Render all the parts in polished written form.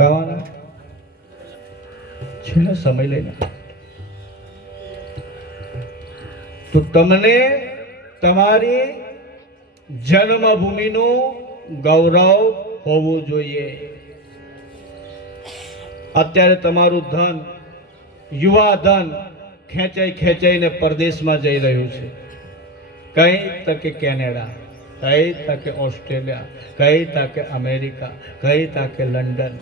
રોકાવાના છે ને સમય લઈને, તો તમને તમારી જન્મભૂમિનું ગૌરવ હોવું જોઈએ. અત્યારે તમારું ધન, યુવા ધન ખેંચાઈને પરદેશમાં જઈ રહ્યું છે. કઈ તકે કેનેડા, કઈ તકે ઓસ્ટ્રેલિયા, કઈ તકે અમેરિકા, કઈ તકે લંડન.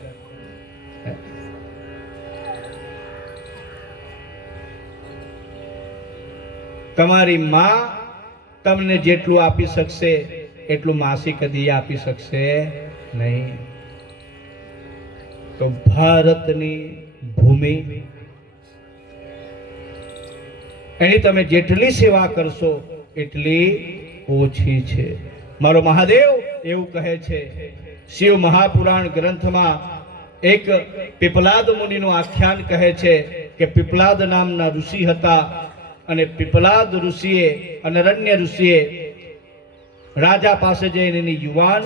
તમારી માં તમને જેટલું આપી શકશે એટલું માસી કદી આપી શકશે નહીં. તો ભારતની ભૂમિ, એની તમે જેટલી સેવા કરશો એટલી ઓછી છે. મારો મહાદેવ એવું કહે છે, શિવ મહાપુરાણ ગ્રંથમાં એક પીપલાદ મુનિનું આખ્યાન કહે છે કે પીપલાદ નામના ઋષિ હતા અને પીપલાદ ઋષિએ અને અરણ્ય ઋષિએ રાજા પાસે જઈને એની યુવાન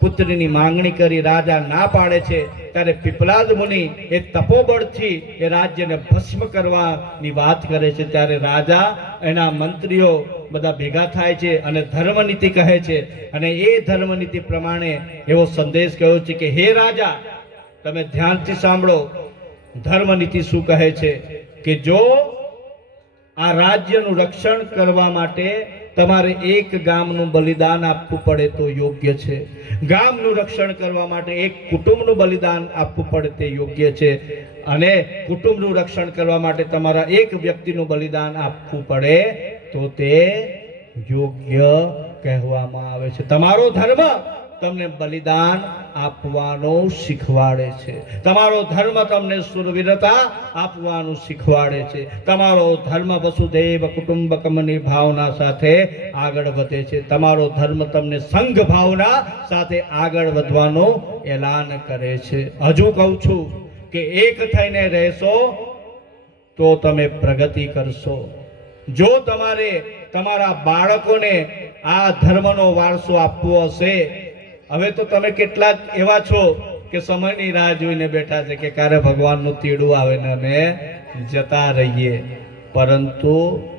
પુત્રની માંગણી કરી. રાજા ના પાડે છે ત્યારે પીપલાદ મુનિ એ તપોબળથી એ રાજ્યને ભસ્મ કરવાની વાત કરે છે. ત્યારે રાજા, એના મંત્રીઓ બધા ભેગા થાય છે અને ધર્મનીતિ કહે છે. અને એ ધર્મનીતિ પ્રમાણે એવો સંદેશ કહ્યો છે કે હે રાજા, તમે ધ્યાનથી સાંભળો, ધર્મનીતિ શું કહે છે કે જો આ રાજ્યનું રક્ષણ કરવા માટે તમારે એક ગામનું બલિદાન આપવું પડે તો યોગ્ય છે. ગામનું રક્ષણ કરવા માટે એક કુટુંબનું બલિદાન આપવું પડે તે યોગ્ય છે. અને કુટુંબનું રક્ષણ કરવા માટે તમારા એક વ્યક્તિનું બલિદાન આપવું પડે તો તે યોગ્ય કહેવામાં આવે છે. તમારો ધર્મ તમને બલિદાન આપવાનો શીખવાડે છે. તમારો ધર્મ તમને સુરવીરતા આપવાનું શીખવાડે છે. તમારો ધર્મ વસુદેવ કુટુંબકમની ભાવના સાથે આગળ વધે છે. તમારો ધર્મ તમને સંઘ ભાવના સાથે આગળ વધવાનું એલાન કરે છે. હજુ કહું છું કે એક થઈને રહેશો તો તમે પ્રગતિ કરશો. જો તમારે તમારા બાળકોને આ ધર્મનો વારસો આપવો હશે, હવે તો તમે કેટલાક એવા છો કે સમયની રાહ જોઈને બેઠા છે કે ક્યારે ભગવાનનું તીડું આવે ને અમે જતા રહીએ. પરંતુ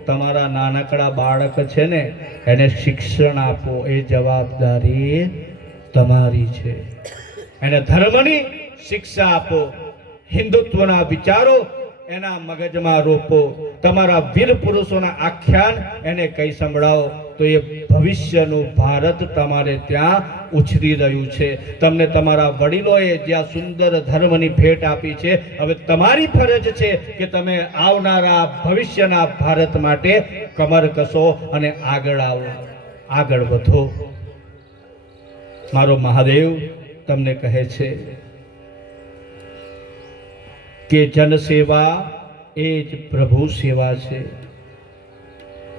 તમારા નાનકડા બાળક છે ને, એને શિક્ષણ આપો, એ જવાબદારી તમારી છે. એને ધર્મની શિક્ષા આપો, હિન્દુત્વના વિચારો એના મગજમાં રોપો, તમારા વીર પુરુષોના આખ્યાન એને કઈ સંભળાવો તો એ ભવિષ્યનું ભારત તમારે ત્યાં ઉછરી રહ્યું છે. તમને તમારા વડીલોએ જ્યાં સુંદર ધર્મની ભેટ આપી છે, હવે તમારી ફરજ છે કે તમે આવનારા ભવિષ્યના ભારત માટે કમર કસો અને આગળ આવો, આગળ વધો. મારો મહાદેવ તમને કહે છે કે જન સેવા એ જ પ્રભુ સેવા છે.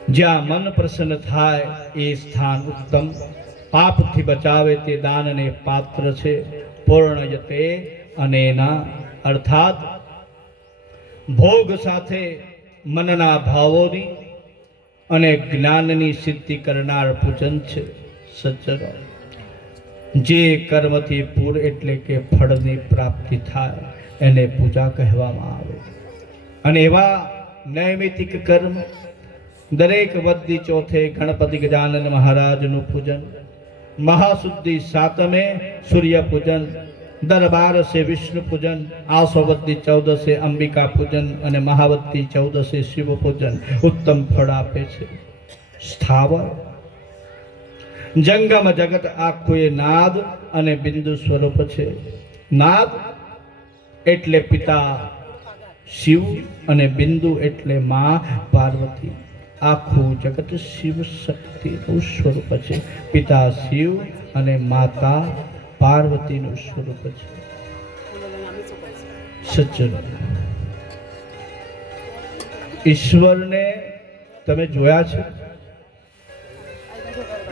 જ્યાં મન પ્રસન્ન થાય એ સ્થાન ઉત્તમ, પાપથી બચાવે તે દાનને પાત્ર છે. પૂર્ણયતે અનેના, અર્થાત ભોગ સાથે મનના ભાવોની અને જ્ઞાનની સિદ્ધિ કરનાર પૂજન છે. સજ્જનો, જે કર્મથી પૂર એટલે કે ફળની પ્રાપ્તિ થાય એને પૂજા કહેવામાં આવે. અને એવા નૈમિતિક કર્મ, દરેક વદ્દી ચોથે ગણપતિ ગજાનન મહારાજનું પૂજન, મહાશુદ્ધિ સાતમે સૂર્ય પૂજન, દરબારસે વિષ્ણુ પૂજન, આસોવદ્દી 14 અંબિકા પૂજન અને મહાવદ્દી 14 શિવ પૂજન ઉત્તમ ફળ આપે છે. સ્થાવર જંગમ જગત આખું એ નાદ અને બિંદુ સ્વરૂપ છે. નાદ એટલે પિતા શિવ અને બિંદુ એટલે માં પાર્વતી. આખું જગત શિવ શક્તિનું સ્વરૂપ છે. પિતા શિવ અને માતા પાર્વતીનું સ્વરૂપ છે. સજ્જનો, ઈશ્વરને તમે જોયા છે?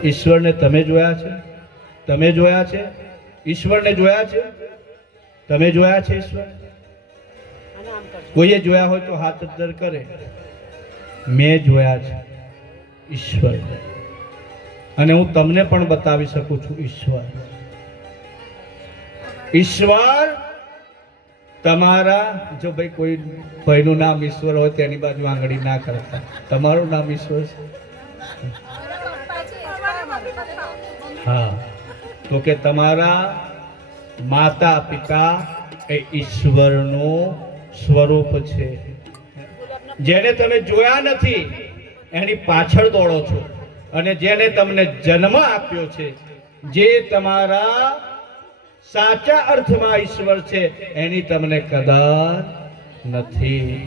ઈશ્વરને તમે જોયા છે? તમે જોયા છે? ઈશ્વરને જોયા છે? તમે જોયા છે ઈશ્વર? કોઈએ જોયા હોય તો હાથ અદ્ધર કરે. મેં જોયા છે ઈશ્વર, અને હું તમને પણ બતાવી શકું છું ઈશ્વર. ઈશ્વર તમારા જો ભાઈ કોઈ ભાઈનું નામ ઈશ્વર હોય તેની બાજુ આંગળી ના કરતા, તમારું નામ ઈશ્વર છે? હા, તો કે તમારા માતા પિતા એ ઈશ્વરનું સ્વરૂપ છે. જેને તમે જોયા નથી એની પાછળ દોડો છો, અને જેને તમને જન્મ આપ્યો છે, જે તમારા સાચા અર્થમાં ઈશ્વર છે, એની તમને કદર નથી.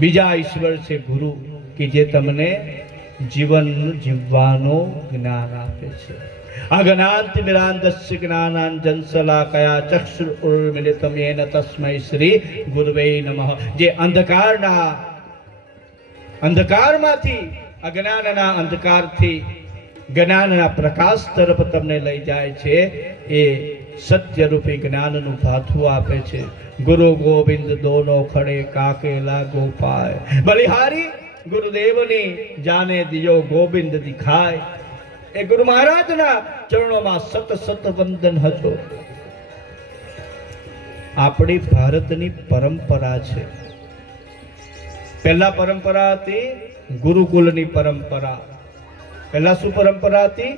બીજા ઈશ્વર છે ગુરુ, કે જે તમને જીવન જીવવાનું જ્ઞાન આપે છે. અજ્ઞાનતિમિરાન્ધસ્ય જ્ઞાનાંજનશલાકયા ચક્ષુરુન્મિલિતમ યેન તસ્મૈ શ્રી ગુરવે નમઃ. જે અંધકારમાંથી, અજ્ઞાનના અંધકારથી જ્ઞાનના પ્રકાશ તરફ તમને લઈ જાય છે, એ સત્યરૂપી જ્ઞાનનું ભાથું આપે છે. ગુરુ ગોવિંદ દોનો ખડે કાકે લાગો પાય, બલિહારી ગુરુદેવની જાને દિયો ગોવિંદ દિખાય. એ ગુરુ મહારાજના ચરણોમાં સત સત વંદન હતો. આપણી ભારતની પરંપરા છે. પહેલા પરંપરા હતી ગુરુકુળની પરંપરા. પહેલા શું પરંપરા હતી?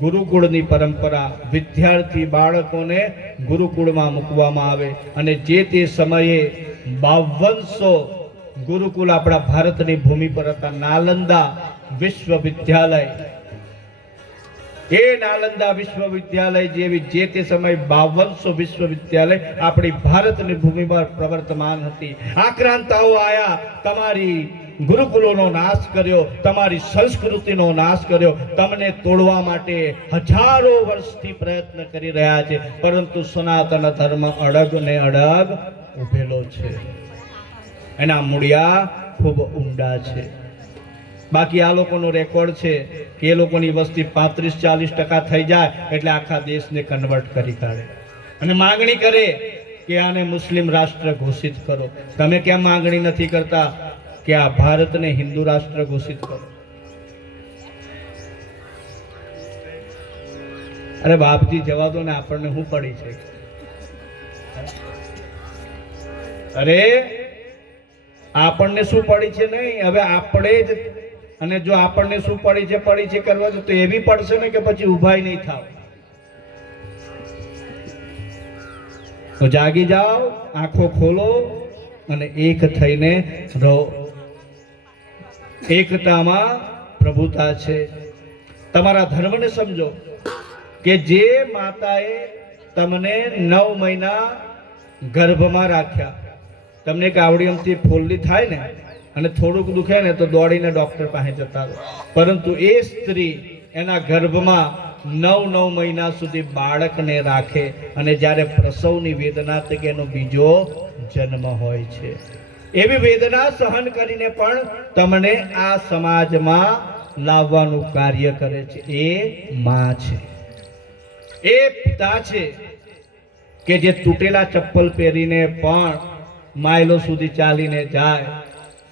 ગુરુકુળની પરંપરા. વિદ્યાર્થી બાળકોને ગુરુકુળમાં મૂકવામાં આવે, અને જે તે સમયે 5200 ગુરુકુળ આપણા ભારતની ભૂમિ પર હતા. નાલંદા વિશ્વવિદ્યાલય, એ નાલંદા વિશ્વવિદ્યાલય જેવી જે તે સમય 5200 વિશ્વવિદ્યાલય આપણી ભારતની ભૂમિ પર પ્રવર્તમાન હતી. આક્રાંતાઓ આયા, તમારી ગુરુકુળોનો નાશ કર્યો, તમારી સંસ્કૃતિનો નાશ કર્યો. તમને તોડવા માટે હજારો વર્ષથી પ્રયત્ન કરી રહ્યા છે, પરંતુ સનાતન ધર્મ અડગ ને અડગ ઉભેલો છે. એના મૂળિયા ખૂબ ઊંડા છે. બાકી આ લોકોનો રેકોર્ડ છે કે એ લોકોની વસ્તી 35-40% થઈ જાય એટલે આખા દેશને કન્વર્ટ કરી કાઢે, અને માંગણી કરે કે આને મુસ્લિમ રાષ્ટ્ર ઘોષિત કરો. તમે કેમ માંગણી નથી કરતા કે આ ભારતને હિન્દુ રાષ્ટ્ર ઘોષિત કરો? અરે બાપજી જવા દો ને, આપણને શું પડી છે? અરે આપણને શું પડી છે? નહીં, હવે આપણે જ. અને જો આપણને શું પડી છે કરવા તો એ બી પડશે ને, કે પછી ઊભા નહીં થાવ. તો જાગી જાઓ, આંખો ખોલો અને એક થઈને રહો. એકતામાં પ્રભુતા છે. તમારા ધર્મને સમજો કે જે માતાએ તમને 9 મહિના ગર્ભમાં રાખ્યા, તમને એક આવડી અમથી ફોલ્લી થાય ને અને થોડુંક દુખે ને તો દોડીને ડોક્ટર પાસે જતા રહો, પરંતુ એ સ્ત્રી એના ગર્ભમાં 9 મહિના સુધી બાળકને રાખે, અને જ્યારે પ્રસવની વેદના તે કે એનો બીજો જન્મ હોય છે, એવી વેદના સહન કરીને પણ તમને આ સમાજમાં લાવવાનું કાર્ય કરે છે. એ માં છે, એ પિતા છે, કે જે તૂટેલા ચપ્પલ પહેરીને પણ માઇલો સુધી ચાલીને જાય,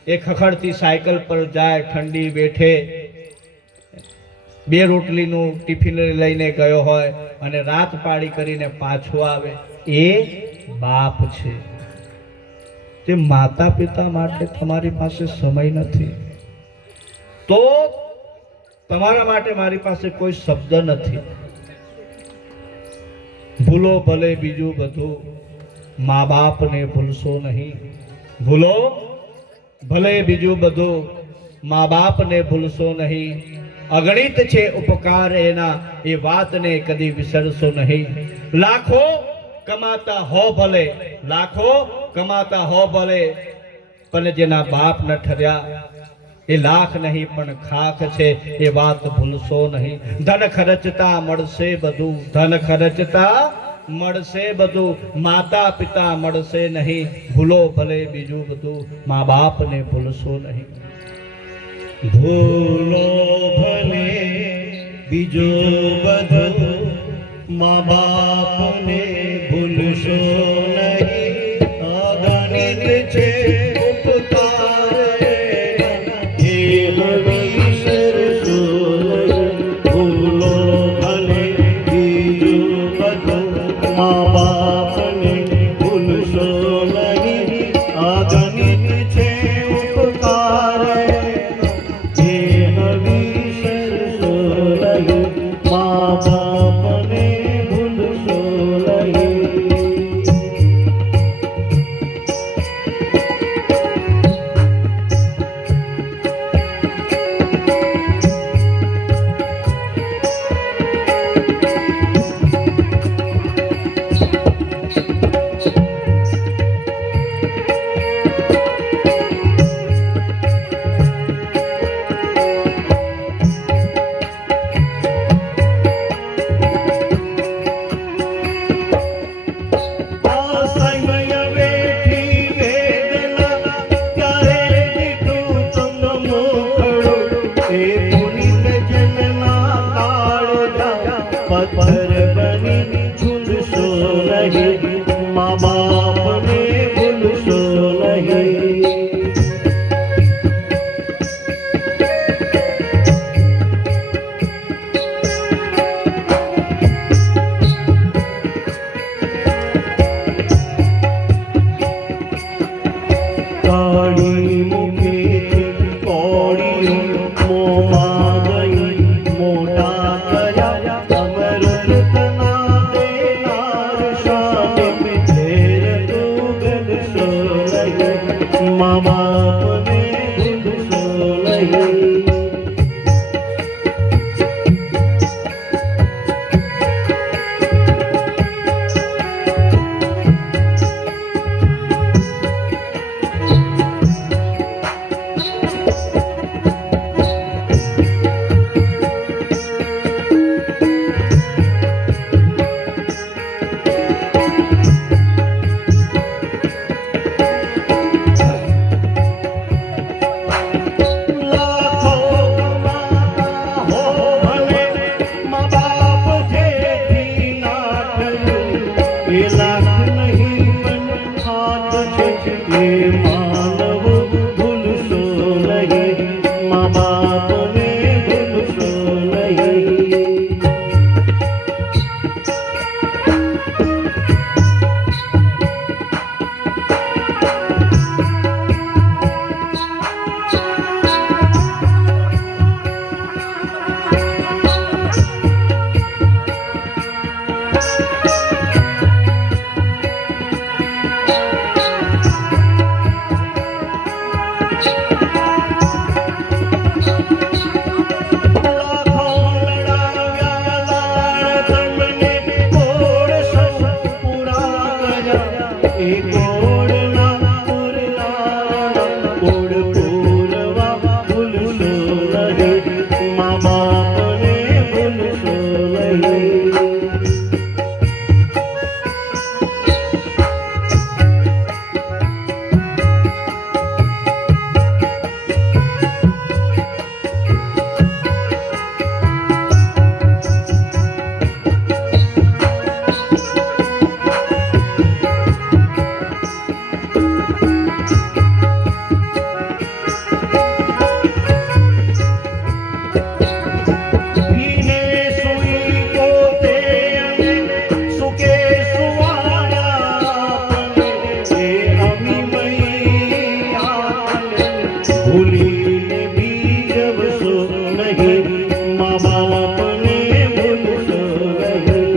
એ ખખડતી સાયકલ પર જાય, ઠંડી બેઠે 2 રોટલીનું ટિફિન લઈને ગયો હોય અને રાત પાડી કરીને પાછો આવે. એ બાપ છે. તે માતા પિતા માટે તમારી પાસે સમય નથી તો તમારા માટે મારી પાસે કોઈ શબ્દ નથી. ભૂલો ભલે બીજું બધું, મા બાપને ભૂલશો નહીં. ભૂલો ભલે બીજું બધું, મા બાપને ભૂલશો નહીં. અગણિત છે ઉપકાર એના, એ વાતને કદી વિસરશો નહીં. લાખો કમાતા હો ભલે, લાખો કમાતા હો ભલે, પણ જેના બાપ ન ઠર્યા એ લાખ નહીં પણ ખાખ છે, એ વાત ભૂલશો નહીં. ધન ખર્ચતા મળશે બધું, ધન ખર્ચતા મળશે બધું, માતા પિતા મળશે નહીં. ભૂલો ભલે બીજું બધું, મા બાપને ભૂલશો નહીં. ભૂલો ભલે બીજું બધું, મા બાપને ભૂલશો નહીં. અગણિત છે ઉપકાર એના, એ વિસરશો નહીં. ભૂલો ભલે બીજું બધું, મા બાપને મા બાપને ભૂલશો નહીં.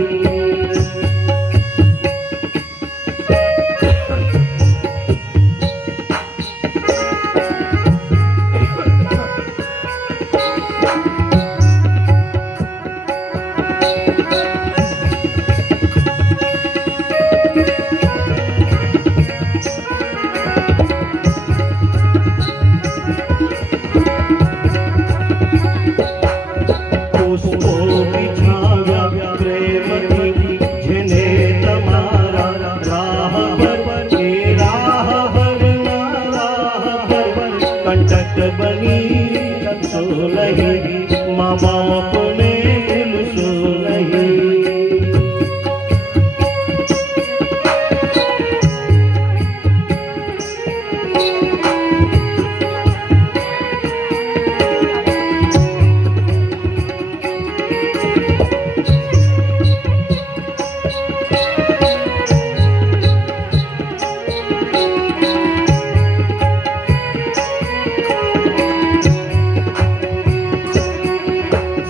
પુષ્પો બિછાવ્યા પ્રેમથી જેને તમારા રાહ પર એ રાહ ભરના રાહ પર કંટક બની જશો નહીં. મા બાપને ભૂલશો નહીં.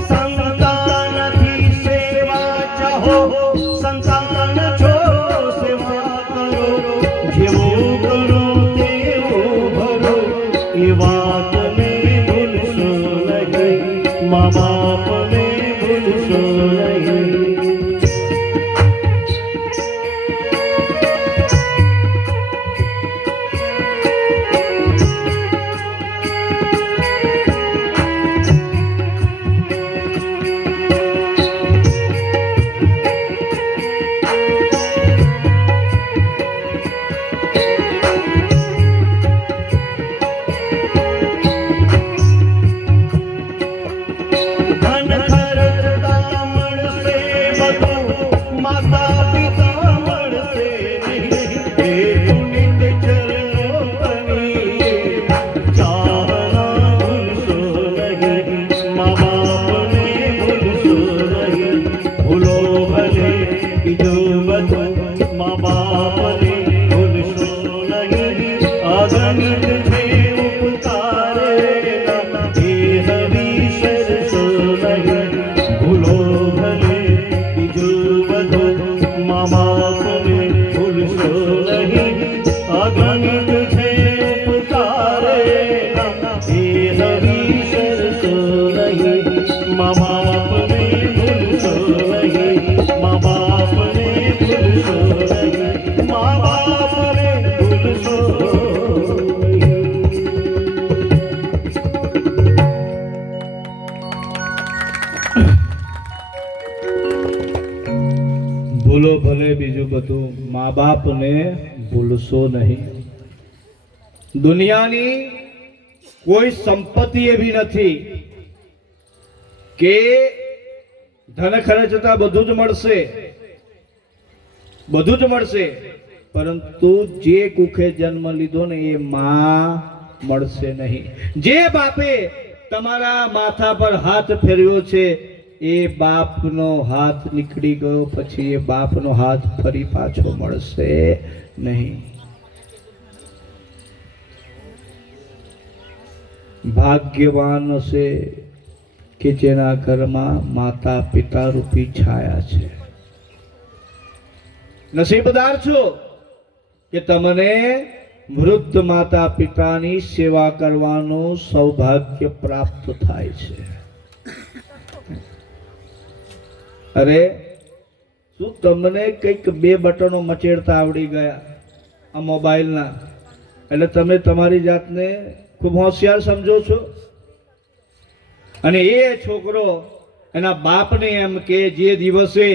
સંતાનથી સેવા ચાહો, સંતાન છો સેવા કરો. જેવું કરો તેવું ભરો, એ વાતને ભૂલશો નહીં. મા બાપને ભૂલશો નહીં. ધન ખર્ચતા મળશે બધું, માતા પિતા મળશે નહીં. એ પુનિત ચરણો બનીએ, ચાહના ભૂલશો નહીં. મા બાપને ભૂલશો નહીં. ભૂલો ભલે બીજું બધું, મા બાપને ભૂલશો નહીં. અગણિત છે ઉપકારે એ હરીશરશો નહીં. ભૂલો ભલે બીજું બધું, મા બાપને ભૂલશો નહીં. અગણિત છે ઉપકારે એ હરીશરશો નહીં. મા બાપને ભૂલશો નહીં. મા બાપને ભૂલશો નહીં. મા બાપને ભૂલશો નહીં. ભૂલો ભલે બીજું બધું, મા બાપને ભૂલશો નહીં. દુનિયાની કોઈ સંપત્તિ એવી નથી કે ધન ખર્ચતા બધું જ મળશે, બધું જ મળશે, પરંતુ જે કુખે જન્મ લીધો ને એ માં મળશે નહીં. જે બાપે તમારા માથા પર હાથ ફેરવ્યો છે એ બાપનો હાથ નીકળી ગયો પછી એ બાપનો હાથ ફરી પાછો મળશે નહીં. ભાગ્યવાન હશે કે જેના ઘરમાં માતા પિતા રૂપી છાયા છે. નસીબદાર છો કે તમને વૃદ્ધ માતા પિતાની સેવા કરવાનું સૌભાગ્ય પ્રાપ્ત થાય છે. અરે શું તમને કંઈક બે બટનો મચેડતા આવડી ગયા આ મોબાઈલના, એટલે તમે તમારી જાતને ખૂબ હોશિયાર સમજો છો? અને એ છોકરો એના બાપને એમ કે જે દિવસે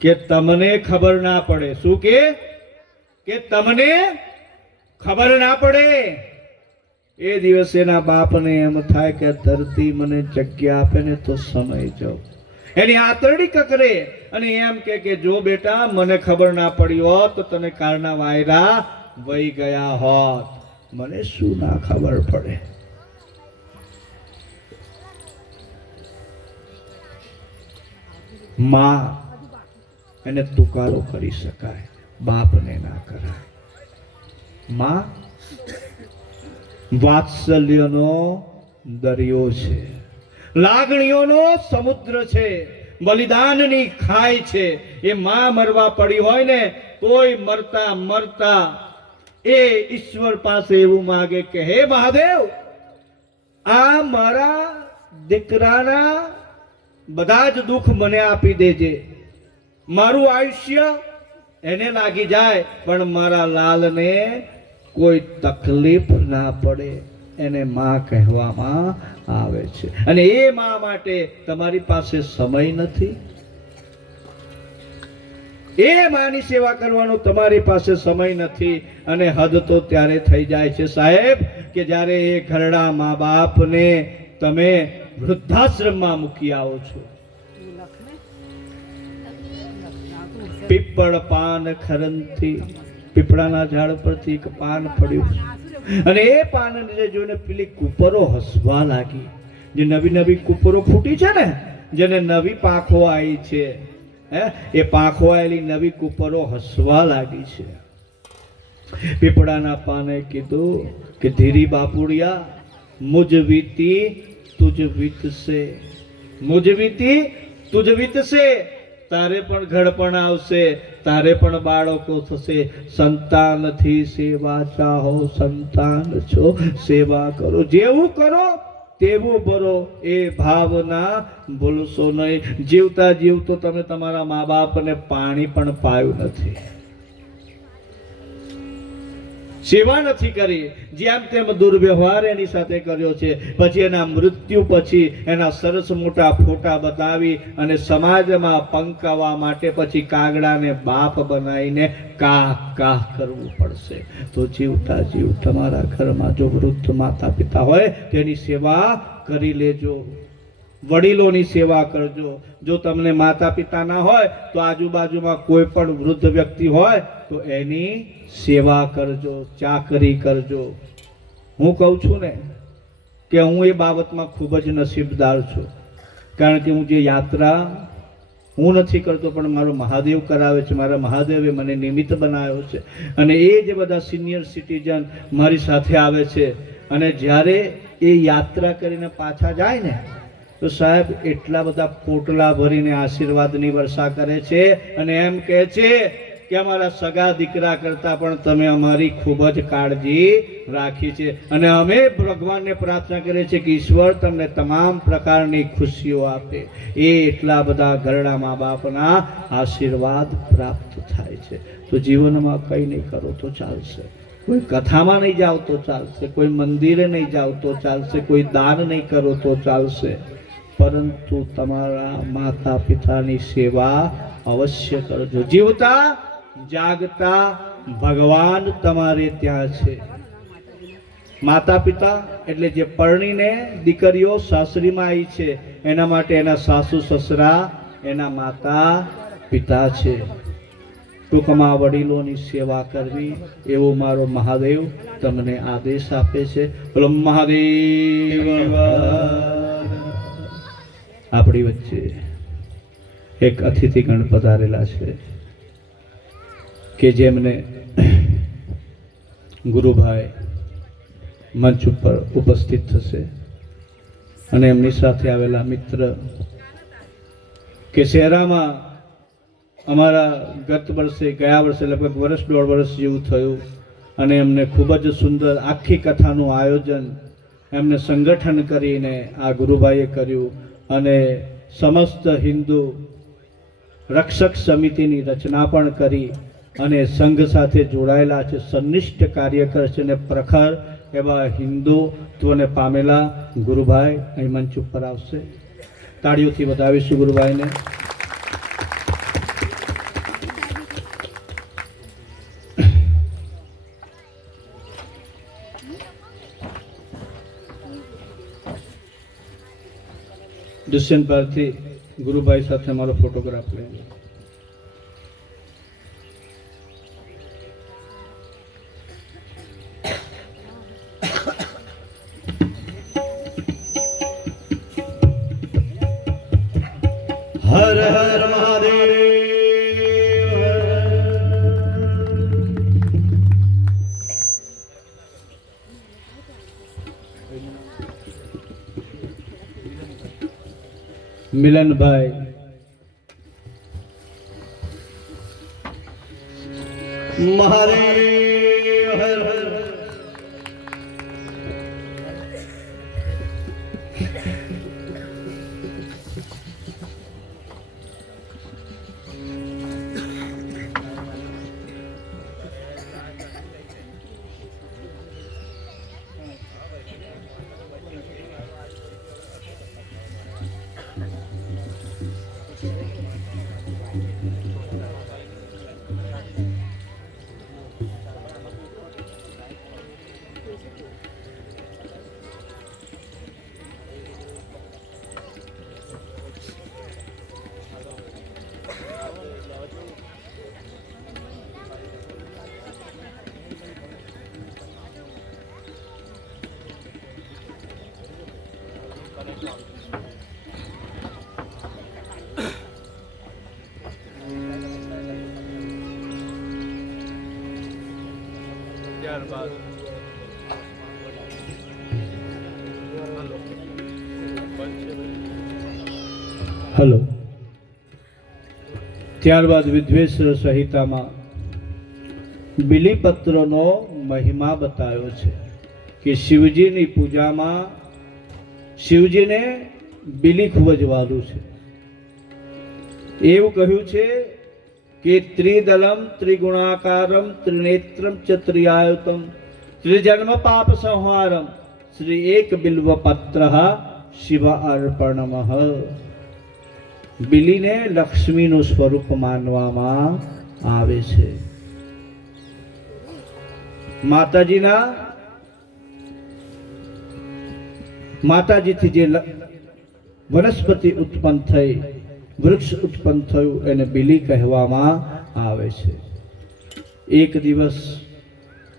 કે તમને ખબર ના પડે, શું કે તમને ખબર ના પડે, એ દિવસે એના બાપને એમ થાય કે ધરતી મને જગ્યા આપે ને તો સમય જાઉં. એની આતરડી કકરે અને એમ કે જો બેટા મને ખબર ના પડી હોત તો તને કારના વાયરા વહી ગયા હોત, મને શું ના ખબર પડે. માં એને તુકારો કરી શકાય, બાપને ના કરાય. માં વાત્સલ્યનો દરિયો છે, લાગણીઓનો સમુદ્ર છે, બલિદાનની ખાઈ છે. એ માં મરવા પડી હોય ને કોઈ મરતા મરતા એ ઈશ્વર પાસે એવું માગે કે હે મહાદેવ, આ મારા દીકરાના બધા જ દુઃખ મને આપી દેજે. મારું આયુષ્ય એને લાગી જાય પણ મારા લાલને કોઈ તકલીફ ના પડે. એને માં કહેવામાં આવે છે. અને એ માં માટે તમારી પાસે સમય નથી. એ માની સેવા કરવાનો તમારી પાસે સમય નથી. અને હદ તો ત્યારે થઈ જાય છે સાહેબ કે જ્યારે એ ઘરડા મા બાપને તમે વૃદ્ધાશ્રમમાં મૂકી આવો છો. પીપળ પાન ખરનથી, પીપળાના ઝાડ પરથી એક પાન પડ્યું અને એ પાનને જોઈને પેલી કુપરો હસવા લાગી. જે નવી નવી કુપરો ફૂટી છે ને, જેને નવી પાંખો આવી છે, એ પાંખો આવેલી નવી કુપરો હસવા લાગી છે. પીપળાના પાને કીધું કે ધીરી બાપુડિયા, મુજ વીતી તુજ વીતશે, મુજ વીતી તુજ વીતશે. તારે પણ ઘડપણ આવશે, તારે પણ બાળકો થશે. સંતાનથી સેવા ચાહો, સંતાન છો સેવા કરો. જેવું કરો તેવું ભરો, એ ભાવના ભૂલશો નહીં. જીવતા જીવતો તમે તમારા મા બાપને પાણી પણ પાયું નથી, સેવા નથી કરી, જેમ તેમ દુર્વ્યવહાર એની સાથે કર્યો છે. પછી એના મૃત્યુ પછી એના સરસ મોટા ફોટા બતાવી અને સમાજમાં પંકાવવા માટે પછી કાગડાને બાપ બનાવીને કાહ કાહ કરવું પડશે. તો જીવતા જીવ તમારા ઘરમાં જો વૃદ્ધ માતા પિતા હોય તેની સેવા કરી લેજો, વડીલોની સેવા કરજો. જો તમને માતા પિતા ના હોય તો આજુબાજુમાં કોઈ પણ વૃદ્ધ વ્યક્તિ હોય તો એની સેવા કરજો, ચાકરી કરજો. હું કહું છું ને કે હું એ બાબતમાં ખૂબ જ નસીબદાર છું. કારણ કે હું જે યાત્રા હું નથી કરતો પણ મારો મહાદેવ કરાવે છે. મારા મહાદેવે મને નિમિત્ત બનાવ્યો છે. અને એ જે બધા સિનિયર સિટીઝન મારી સાથે આવે છે અને જ્યારે એ યાત્રા કરીને પાછા જાય ને તો સાહેબ એટલા બધા પોટલા ભરીને આશીર્વાદની વર્ષા કરે છે અને એમ કહે છે કે અમારા સગા દીકરા કરતા પણ તમે અમારી ખૂબ જ કાળજી રાખી છે. અને અમે ભગવાનને પ્રાર્થના કરીએ છીએ કે ઈશ્વર તમને તમામ પ્રકારની ખુશીઓ આપે. એ એટલા બધા ઘરડા મા બાપના આશીર્વાદ પ્રાપ્ત થાય છે. તો જીવનમાં કંઈ નહીં કરો તો ચાલશે, કોઈ કથામાં નહીં જાઓ તો ચાલશે, કોઈ મંદિરે નહીં જાઓ તો ચાલશે, કોઈ દાન નહીં કરો તો ચાલશે, પરંતુ તમારા માતા પિતાની સેવા અવશ્ય કરજો. જીવતા જાગતા ભગવાન તમારે ત્યાં છે. માતા પિતા એટલે જે પરણીને દીકરીઓ સાસરીમાં આવી છે એના માટે એના સાસુ સસરા એના માતા પિતા છે. ટૂંકમાં વડીલોની સેવા કરવી એવો મારો મહાદેવ તમને આદેશ આપે છે. બોલો મહાદેવ. આપણી વચ્ચે એક અતિથિગણ પધારેલા છે કે જેમને ગુરુભાઈ મંચ ઉપર ઉપસ્થિત થશે અને એમની સાથે આવેલા મિત્ર કે શહેરામાં અમારા ગત વર્ષે ગયા વર્ષે લગભગ વર્ષ દોઢ વર્ષ જેવું થયું અને એમને ખૂબ જ સુંદર આખી કથાનું આયોજન એમને સંગઠન કરીને આ ગુરુભાઈએ કર્યું અને સમસ્ત હિન્દુ રક્ષક સમિતિની રચના પણ કરી અને સંઘ સાથે જોડાયેલા છે. સંનિષ્ઠ કાર્યકર છે અને પ્રખર એવા હિન્દુત્વને પામેલા ગુરુભાઈ અહીં મંચ ઉપર આવશે. તાળીઓથી વધાવીશું ગુરુભાઈને. દુષ્યંત ભારતી ગુરુભાઈ સાથે મારો ફોટોગ્રાફ લઈ લો. હર હર મહાદેવ. મિલનભાઈ, મહાદેવ હર હર. ત્યારબાદ હલો, ત્યારબાદ વિદ્વેષ સંહિતામાં બિલીપત્રનો મહિમા બતાવ્યો છે કે શિવજીની પૂજામાં શિવજીને બિલી ખૂબ જ વાલું છે. એવું કહ્યું છે કે ત્રિદલમ ત્રિગુણાકારમ ત્રિનેત્રમ ચ ત્રિઆયુતમ ત્રિજન્મ પાપ સંહારમ શ્રી એક બિલ્વ પત્ર શિવ અર્પણમઃ. બિલીને લક્ષ્મીનું સ્વરૂપ માનવામાં આવે છે. માતાજીથી જે વનસ્પતિ ઉત્પન્ન થઈ, વૃક્ષ ઉત્પન્ન થયું, એને બિલી કહેવામાં આવે છે. એક દિવસ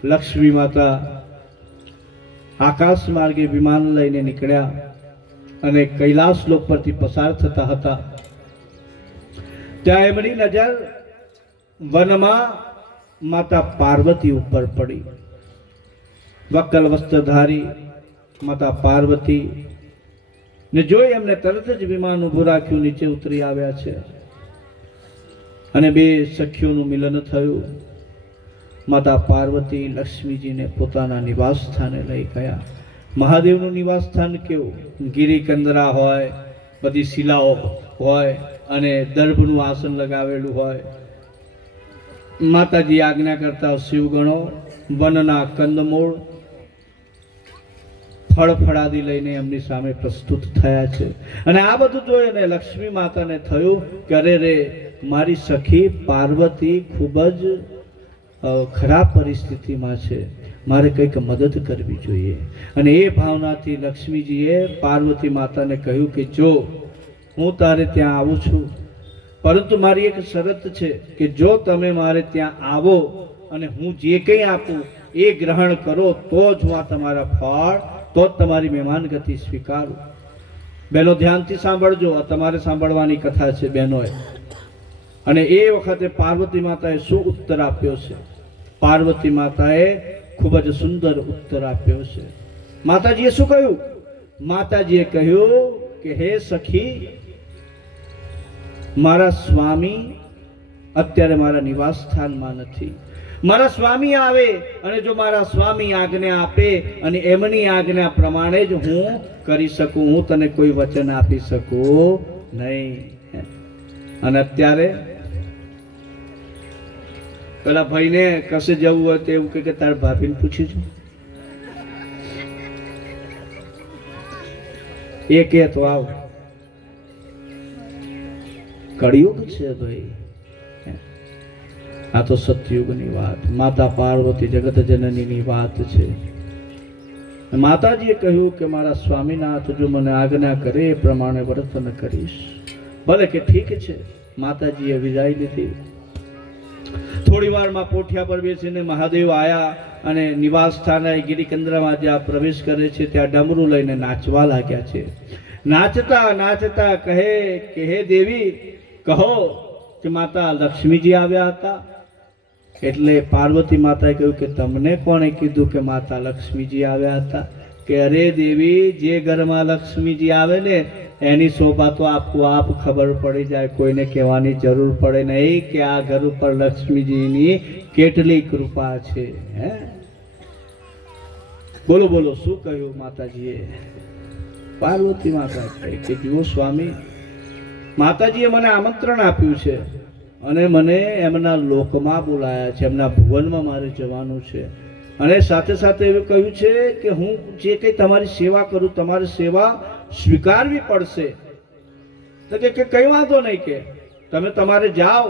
લક્ષ્મી માતા આકાશ માર્ગે વિમાન લઈને નીકળ્યા અને કૈલાસ લોક પરથી પસાર થતા હતા. ત્યાં એમની નજર વનમાં માતા પાર્વતી ઉપર પડી. વક્કલ વસ્ત્રધારી માતા પાર્વતી ને જોઈ એમને તરત જ વિમાન ઊભું રાખ્યું, નીચે ઉતરી આવ્યા છે અને બે સખીઓનું મિલન થયું. માતા પાર્વતી લક્ષ્મીજીને પોતાના નિવાસ સ્થાને લઈ ગયા. મહાદેવનું નિવાસ સ્થાન કેવું? ગિરિકંદરા હોય, બધી શિલાઓ હોય અને દર્ભનું આસન લગાવેલું હોય. માતાજી આજ્ઞા કરતા શિવગણો વનના કંદમૂળ ફળફળાદી લઈને એમની સામે પ્રસ્તુત થયા છે. અને આ બધું જોઈને લક્ષ્મી માતાને થયું કે અરે રે, મારી સખી પાર્વતી ખૂબ જ ખરાબ પરિસ્થિતિમાં છે, મારે કંઈક મદદ કરવી જોઈએ. અને એ ભાવનાથી લક્ષ્મીજીએ પાર્વતી માતાને કહ્યું કે જો હું તારે ત્યાં આવું છું, પરંતુ મારી એક શરત છે કે જો તમે મારે ત્યાં આવો અને હું જે કંઈ આપું એ ગ્રહણ કરો તો જ હું આ તમારા ફળ, તો જ તમારી મહેમાન ગતિ સ્વીકારું. બહેનો ધ્યાનથી સાંભળજો, આ તમારે સાંભળવાની કથા છે બહેનોએ. અને એ વખતે પાર્વતી માતાએ શું ઉત્તર આપ્યો છે? પાર્વતી માતાએ ખૂબ જ સુંદર ઉત્તર આપ્યો છે. માતાજીએ શું કહ્યું? માતાજીએ કહ્યું કે હે સખી, મારા સ્વામી અત્યારે મારા નિવાસ સ્થાનમાં નથી. મારા સ્વામી આવે અને જો મારા સ્વામી આજ્ઞા આપે અને એમની આજ્ઞા પ્રમાણે જ હું કરી શકું, હું તને કોઈ વચન આપી શકું નહીં. અને અત્યારે પેલા ભાઈને કશે જવું હોય તો એવું કે તાર ભાભીને પૂછી છું, એ કે તો આવ. કળિયુગ છે ભાઈ, આ તો સતયુગની વાત, માતા પાર્વતી જગત જનનીની વાત છે. માતાજીએ કહ્યું કે મારા સ્વામીનાથ જો મને આજ્ઞા કરે એ પ્રમાણે વર્તન કરીશ. ભલે કે ઠીક છે. માતાજીએ વિદાય લીધી. થોડી વારમાં પોઠિયા પર બેસીને મહાદેવ આયા અને નિવાસ સ્થાને ગિરિકંદરામાં જ્યાં પ્રવેશ કરે છે ત્યાં ડમરું લઈને નાચવા લાગ્યા છે. નાચતા નાચતા કહે કે હે દેવી, કહો કે માતા લક્ષ્મીજી આવ્યા હતા. એટલે પાર્વતી માતાએ કહ્યું કે તમને કોણે કીધું કે માતા લક્ષ્મીજી આવ્યા હતા? કે અરે દેવી, જે ઘરમાં લક્ષ્મીજી આવે ને એની શોભા તો આપોઆપ ખબર પડી જાય, કોઈને કહેવાની જરૂર પડે નહીં કે આ ઘર ઉપર લક્ષ્મીજીની કેટલી કૃપા છે. હે, બોલો બોલો, શું કહ્યું માતાજીએ? પાર્વતી માતા કહે કે જુઓ સ્વામી, માતાજીએ મને આમંત્રણ આપ્યું છે અને મને એમના લોકમાં બોલાયા છે, એમના ભુવનમાં મારે જવાનું છે, અને સાથે સાથે એવું કહ્યું છે કે હું જે કંઈ તમારી સેવા કરું, તમારી સેવા સ્વીકારવી પડશે. તો કે કઈ વાંધો નહીં, કે તમે તમારે જાઓ,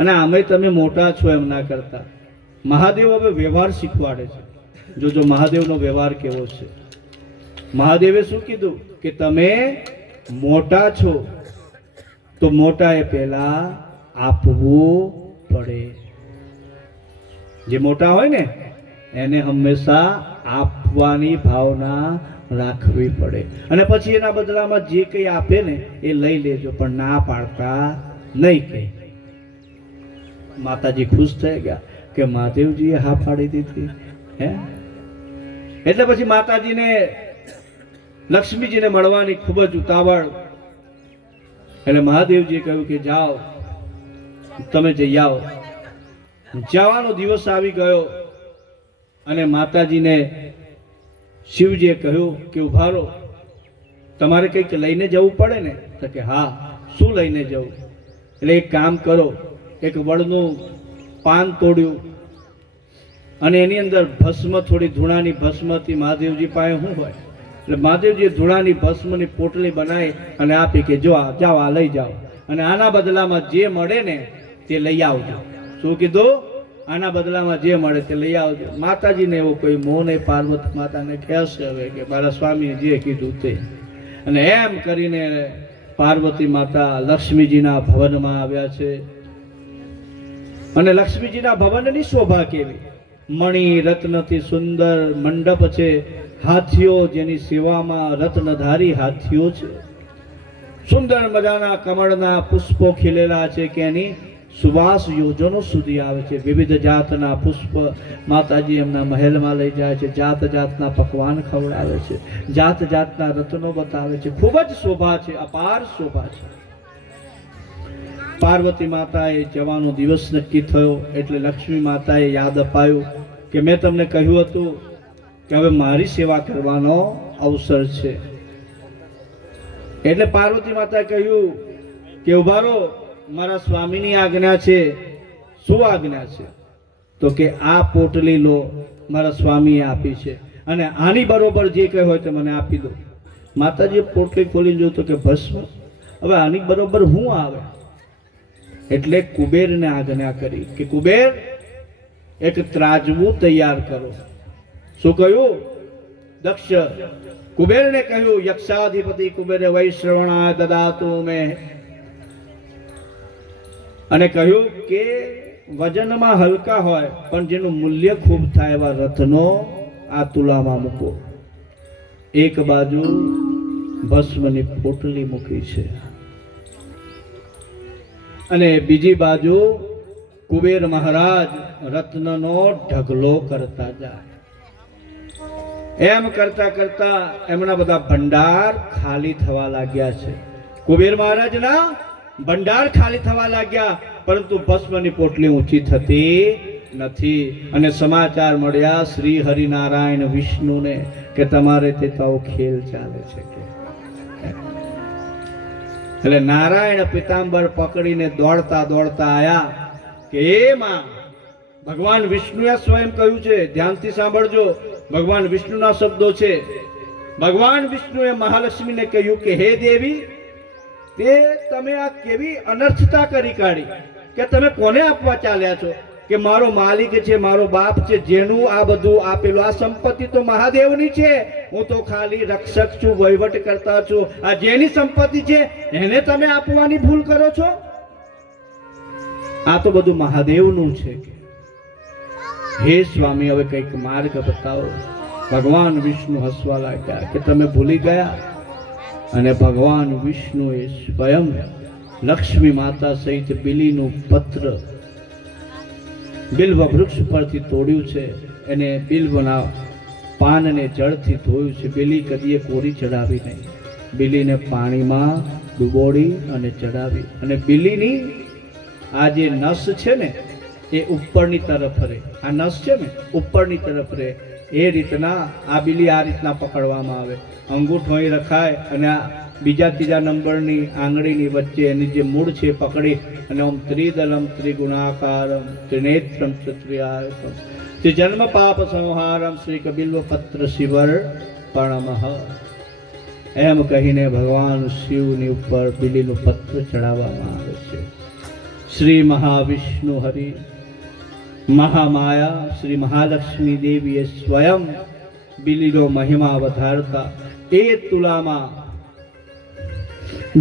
અને આમે તમે મોટા છો એમના કરતા. મહાદેવ હવે વ્યવહાર શીખવાડે છે. જો મહાદેવનો વ્યવહાર કેવો છે. મહાદેવે શું કીધું કે તમે મોટા છો તો મોટાએ પહેલા આપવું પડે. જે મોટા હોય ને એને હંમેશા આપવાની ભાવના રાખવી પડે, અને પછી એના બદલામાં જે કંઈ આપે ને એ લઈ લેજો, પણ ના પાડતા નહીં. કે માતાજી ખુશ થઈ ગયા કે મહાદેવજીએ હા પાડી દીધી. હે, એટલે પછી માતાજીને લક્ષ્મીજીને મળવાની ખૂબ જ ઉતાવળ. એટલે મહાદેવજીએ કહ્યું કે જાઓ, તમે જઈ આવો. જવાનો દિવસ આવી ગયો અને માતાજીને શિવજીએ કહ્યું કે ઉભા રહો, તમારે કંઈક લઈને જવું પડે ને. તો કે હા, શું લઈને જવું? એટલે એક કામ કરો, એક વડનું પાન તોડ્યું અને એની અંદર ભસ્મ, થોડી ધૂણાની ભસ્મ હતી મહાદેવજી પાસે. શું હોય? એટલે મહાદેવજીએ ધૂણાની ભસ્મની પોટલી બનાવી અને આપી કે જો જાઓ, આ લઈ જાઓ, અને આના બદલામાં જે મળે ને તે લઈ આવજો. શું કીધું? આના બદલામાં જે મળે તે લઈ આવજો. માતાજીને એવો કોઈ મોહ નહીં. પાર્વતી માતાને કહેશે હવે કે મારા સ્વામીએ જે કીધું તે. અને એમ કરીને પાર્વતી માતા લક્ષ્મીજીના ભવનમાં આવ્યા છે. અને લક્ષ્મીજીના ભવનની શોભા કેવી! મણિ રત્નથી સુંદર મંડપ છે, હાથીઓ જેની સેવામાં રત્નધારી હાથીઓ છે, સુંદર મજાના કમળના પુષ્પો ખીલેલા છે કે એની સુવાસ યોજનો સુધી આવે છે. વિવિધ જાતના પુષ્પ માતાજી એમના મહેલમાં લઈ જાય છે, જાત જાતના પકવાન ખવડાવે છે, જાત જાતના રત્નો બતાવે છે. ખૂબ જ શોભા છે, અપાર શોભા છે. પાર્વતી માતાએ જવાનો દિવસ નક્કી થયો એટલે લક્ષ્મી માતાએ યાદ અપાયું કે મેં તમને કહ્યું હતું કે હવે મારી સેવા કરવાનો અવસર છે. એટલે પાર્વતી માતાએ કહ્યું કે ઉભા રહો, મારા સ્વામીની આજ્ઞા છે. શું આજ્ઞા છે? તો કે આ પોટલી લો, મારા સ્વામીએ આપી છે, અને આની બરોબર જે કંઈ હોય તો મને આપી દો. માતાજીએ પોટલી ખોલી જોયું તો કે ભસ્મ. હવે આની બરોબર શું આવે? એટલે કુબેરને આજ્ઞા કરી કે કુબેર, એક ત્રાજવું તૈયાર કરો. શું કહ્યું? દક્ષ કુબેરને કહ્યું, યક્ષાધિપતિ કુબેરે વૈશ્રવણા દદાતુ મેં, અને કહ્યું કે વજનમાં હલકા હોય પણ જેનું મૂલ્ય ખૂબ થાય એવા રત્નો આ તુલામાં મૂકો. એક બાજુ ભસ્મની પોટલી મૂકી છે અને બીજી બાજુ કુબેર મહારાજ રત્નનો ઢગલો કરતા જાય. એમ કરતા કરતા એમના બધા ભંડાર ખાલી થવા લાગ્યા છે. કુબેર મહારાજના ભંડાર ખાલી થવા લાગ્યા, પરંતુ ભસ્મની પોટલી ઊંચી થતી નથી. અને સમાચાર મળ્યા શ્રી હરિનારાયણ વિષ્ણુને કે તમારે તે તો ખેલ ચાલે છે. કે એટલે નારાયણ પિતાંબર પકડીને દોડતા દોડતા આયા કે એ માં, ભગવાન વિષ્ણુએ સ્વયં કહ્યું છે, ધ્યાનથી સાંભળજો, ભગવાન વિષ્ણુના શબ્દો છે. ભગવાન વિષ્ણુએ મહાલક્ષ્મીને કહ્યું કે હે દેવી, તે તમે આ કેવી અનર્થતા કરી કાઢી કે તમે કોને આપવા ચાલ્યા છો? કે મારો માલિક છે, મારો બાપ છે, જેનું આ બધું આપેલું, આ સંપત્તિ તો મહાદેવની છે, હું તો ખાલી રક્ષક છું, વહીવટ કરતા છું. આ જેની સંપત્તિ છે એને તમે આપવાની ભૂલ કરો છો. આ તો બધું મહાદેવનું છે. હે સ્વામી, હવે કંઈક માર્ગ બતાવો. ભગવાન વિષ્ણુ હસવા લાગ્યા કે તમે ભૂલી ગયા. અને ભગવાન વિષ્ણુએ સ્વયં લક્ષ્મી માતા સહિત બિલીનું પત્ર બિલ્વ વૃક્ષ પરથી તોડ્યું છે. એને બિલ્વના પાનને જળથી ધોયું છે. બિલી કદીએ કોરી ચડાવી નહીં. બિલીને પાણીમાં ડૂબોડી અને ચડાવી. અને બિલીની આ જે નસ છે ને એ ઉપરની તરફ રહે. આ નસ છે ને ઉપરની તરફ રહે. એ રીતના આ બિલી આ રીતના પકડવામાં આવે. અંગૂઠો અહીં રખાય અને આ બીજા ત્રીજા નંબરની આંગળીની વચ્ચે એની જે મૂળ છે એ પકડી અને ઓમ ત્રિદલમ ત્રિગુણાકારમ ત્રિનેત્રમ ચતુર્યાયતમ તે જન્મ પાપ સંહારમ શ્રી કબિલ્વ પત્ર શિવર પરમઃ એમ કહીને ભગવાન શિવની ઉપર બિલીનું પત્ર ચડાવવામાં આવે છે. શ્રી મહાવિષ્ણુ હરિ મહામાયા શ્રી મહાલક્ષ્મી દેવીએ સ્વયં બિલીનો મહિમા વધારતા એ તુલામાં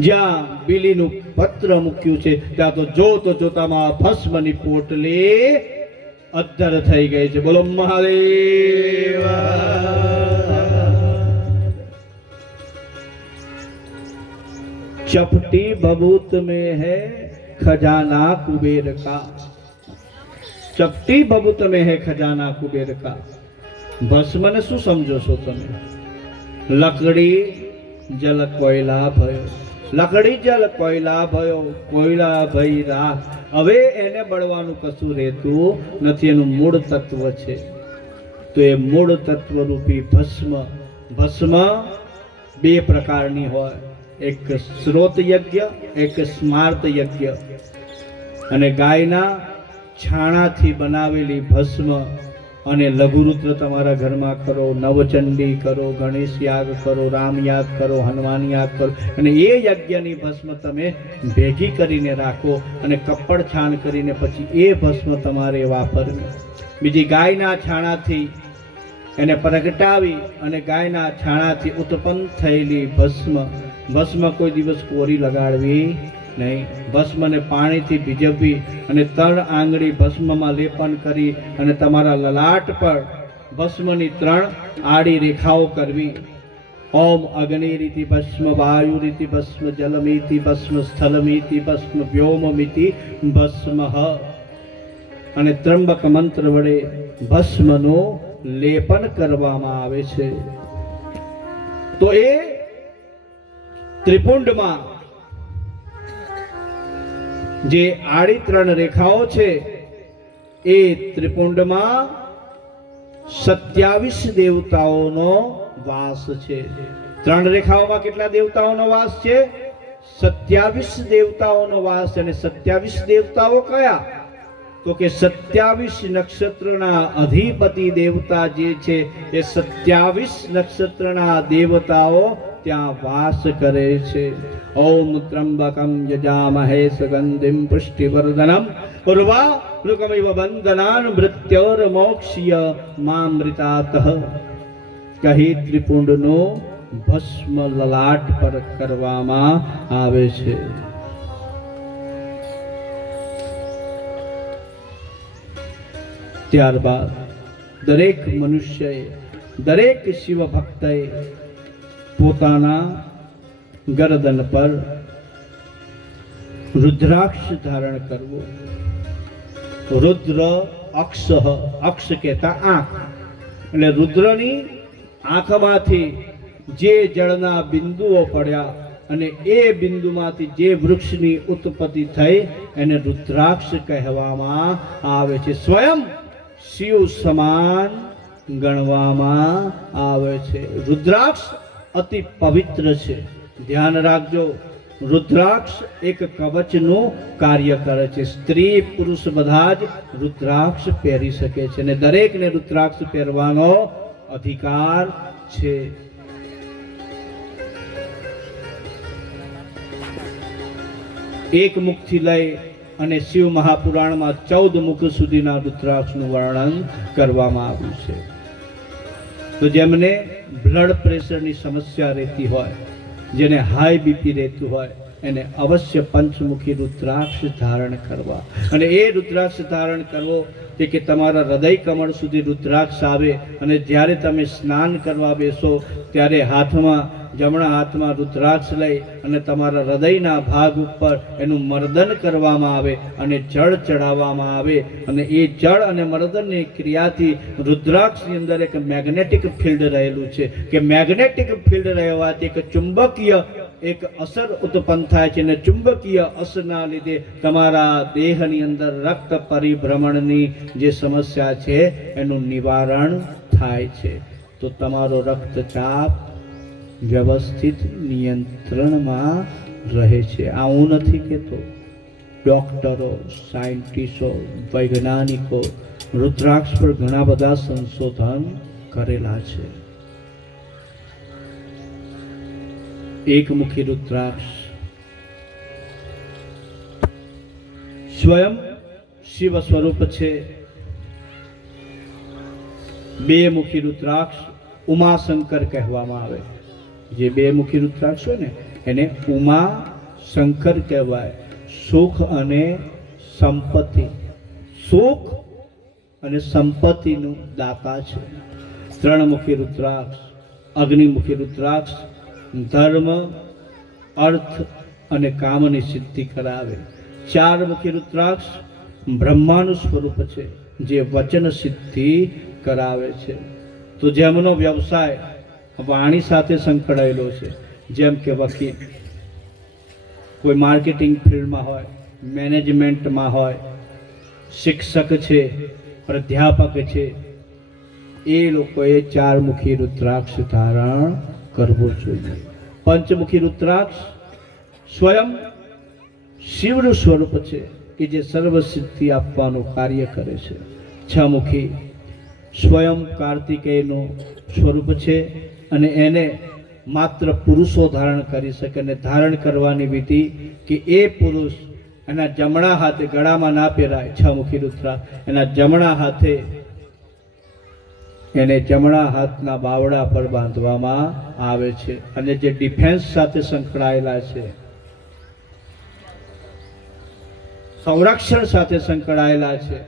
જ્યાં બિલીનું પત્ર મૂક્યું છે ત્યાં તો જોતામાં ભસ્મની પોટલી અદ્ધર થઈ ગઈ છે. બોલો મહાદેવ. चपटी बबूत में है खजाना कुबेर का. चपटी बबूत में है खजाना कुबेर का. भस्म ने શું સમજો છો તમે? લકડી જલ કોયલા ભયો. લકડી જલ કોયલા ભયો. કોયલા ભઈ રાખ. હવે એને બળવાનું કશું રહેતું નથી. એનું મૂળ તત્વ છે. તો એ મૂળ તત્વ રૂપી ભસ્મ. ભસ્મ બે પ્રકારની હોય. એક સ્રોત યજ્ઞ, એક સ્માર્ત યજ્ઞ. અને ગાયના છાણાથી બનાવેલી ભસ્મ અને લઘુરુદ્ર તમારા ઘરમાં કરો, નવચંડી કરો, ગણેશ યાગ કરો, રામ યાગ કરો, હનુમાન યાગ કરો. અને એ યજ્ઞની ભસ્મ તમે ભેગી કરીને રાખો અને કપડ છાણ કરીને પછી એ ભસ્મ તમારે વાપરવી. બીજી ગાયના છાણાથી એને પ્રગટાવી અને ગાયના છાણાથી ઉત્પન્ન થયેલી ભસ્મ. ભસ્મ કોઈ દિવસ કોરી લગાડવી નહીં. ભસ્મને પાણીથી ભીજવવી અને 3 આંગળી ભસ્મમાં લેપન કરી અને તમારા લલાટ પર ભસ્મની 3 આડી રેખાઓ કરવી. ઓમ અગ્નિરીતિ ભસ્મ, વાયુરીતિ ભસ્મ, જલમીતિ ભસ્મ, સ્થલમીતિ ભસ્મ, વ્યોમમિતિ ભસ્મ. અને ત્રંબક મંત્ર વડે ભસ્મનું લેપન કરવામાં આવે છે. તો એ ત્રિપુંડમાં જે આડી 3 રેખાઓ છે એ ત્રિપુંડમાં 27 દેવતાઓનો વાસ છે. 3 રેખાઓમાં કેટલા દેવતાઓનો વાસ છે? 27 દેવતાઓનો વાસ. અને 27 દેવતાઓ કયા? તો કે 27 નક્ષત્રના અધિપતિ દેવતા જે છે એ 27 નક્ષત્રના દેવતાઓ ત્યાં વાસ કરે છે. ઓમ ત્રંબકમ યજામહે સુગંધિમ પુષ્ટિવર્ધનમ ઉર્વારુકમિવ બંધનાન મૃત્યોર્મોક્ષ્ય મામૃતાતઃ. કહી ત્રિપુંડનો ભસ્મ લલાટ પર કરવામાં આવે છે. ત્યારબાદ દરેક મનુષ્યએ, દરેક શિવ ભક્તએ પોતાના ગરદન પર રુદ્રાક્ષ ધારણ કરવું. રુદ્ર અક્ષ, અક્ષ કહેતા આંખ. એટલે રુદ્રની આંખમાંથી જે જળના બિંદુઓ પડ્યા અને એ બિંદુમાંથી જે વૃક્ષની ઉત્પત્તિ થઈ એને રુદ્રાક્ષ કહેવામાં આવે છે. સ્વયં શિવ સમાન ગણવામાં આવે છે. રુદ્રાક્ષ અતિ પવિત્ર છે. ધ્યાન રાખજો, રુદ્રાક્ષ એક કવચનું કાર્ય કરે છે. સ્ત્રી પુરુષ બધા જ રુદ્રાક્ષ પહેરી શકે છે અને દરેકને રુદ્રાક્ષ પહેરવાનો અધિકાર છે. એક મુખથી લઈ અને શિવ મહાપુરાણમાં 14 મુખ સુધીના રુદ્રાક્ષનું વર્ણન કરવામાં આવ્યું છે. તો જેમને બ્લડ પ્રેશરની સમસ્યા રહેતી હોય, જેને હાઈ બીપી રહેતું હોય, એને અવશ્ય પંચમુખી રુદ્રાક્ષ ધારણ કરવા. અને એ રુદ્રાક્ષ ધારણ કરવો કે તમારા હૃદય કમળ સુધી રુદ્રાક્ષ આવે અને જ્યારે તમે સ્નાન કરવા બેસો ત્યારે હાથમાં જમણા હાથમાં રુદ્રાક્ષ લઈ અને તમારા હૃદયના ભાગ ઉપર એનું મર્દન કરવામાં આવે અને જળ ચડાવવામાં આવે, અને એ જળ અને મર્દનની ક્રિયાથી રુદ્રાક્ષની અંદર એક મેગ્નેટિક ફિલ્ડ રહેલું છે કે મેગ્નેટિક ફિલ્ડ રહેવાથી એક ચુંબકીય એક અસર ઉત્પન્ન થાય છે, અને ચુંબકીય અસરના લીધે તમારા દેહની અંદર રક્ત પરિભ્રમણની જે સમસ્યા છે એનું નિવારણ થાય છે. તો તમારો રક્તચાપ વ્યવસ્થિત નિયંત્રણમાં રહે છે. આ હું નથી કહેતો, ડોક્ટરો, સાયન્ટિસ્ટો, વૈજ્ઞાનિકો રુદ્રાક્ષ પર ઘણા બધા સંશોધન કરેલા છે. એકમુખી રુદ્રાક્ષ સ્વયં શિવ સ્વરૂપ છે. બે મુખી રુદ્રાક્ષ ઉમાશંકર કહેવામાં આવે. જે બે મુખી રુદ્રાક્ષ હોય ને એને ઉમા શંકર કહેવાય. સુખ અને સંપત્તિ, સુખ અને સંપત્તિનું દાતા છે. ત્રણ મુખી રુદ્રાક્ષ અગ્નિમુખી રુદ્રાક્ષ ધર્મ, અર્થ અને કામની સિદ્ધિ કરાવે. ચાર મુખી રુદ્રાક્ષ બ્રહ્માનું સ્વરૂપ છે, જે વચન સિદ્ધિ કરાવે છે. તો જેમનો વ્યવસાય વાણી સાથે સંકળાયેલો છે, જેમ કે વકીલ, કોઈ માર્કેટિંગ ફિલ્ડમાં હોય, મેનેજમેન્ટમાં હોય, શિક્ષક છે, પ્રાધ્યાપક છે, એ લોકોએ ચારમુખી રુદ્રાક્ષ ધારણ કરવું જોઈએ. પંચમુખી રુદ્રાક્ષ સ્વયં શિવનું સ્વરૂપ છે કે જે સર્વ સિદ્ધિ આપવાનું કાર્ય કરે છે. છમુખી સ્વયં કાર્તિકેયનું સ્વરૂપ છે અને એને માત્ર પુરુષો ધારણ કરી શકે, અને ધારણ કરવાની વિધિ કે એ પુરુષ એના જમણા હાથે, ગળામાં ના પહેરાય છમુખી રુદ્રાક્ષ, એના જમણા હાથે એને જમણા હાથના બાવડા પર બાંધવામાં આવે છે. અને જે ડિફેન્સ સાથે સંકળાયેલા છે, સંરક્ષણ સાથે સંકળાયેલા છે,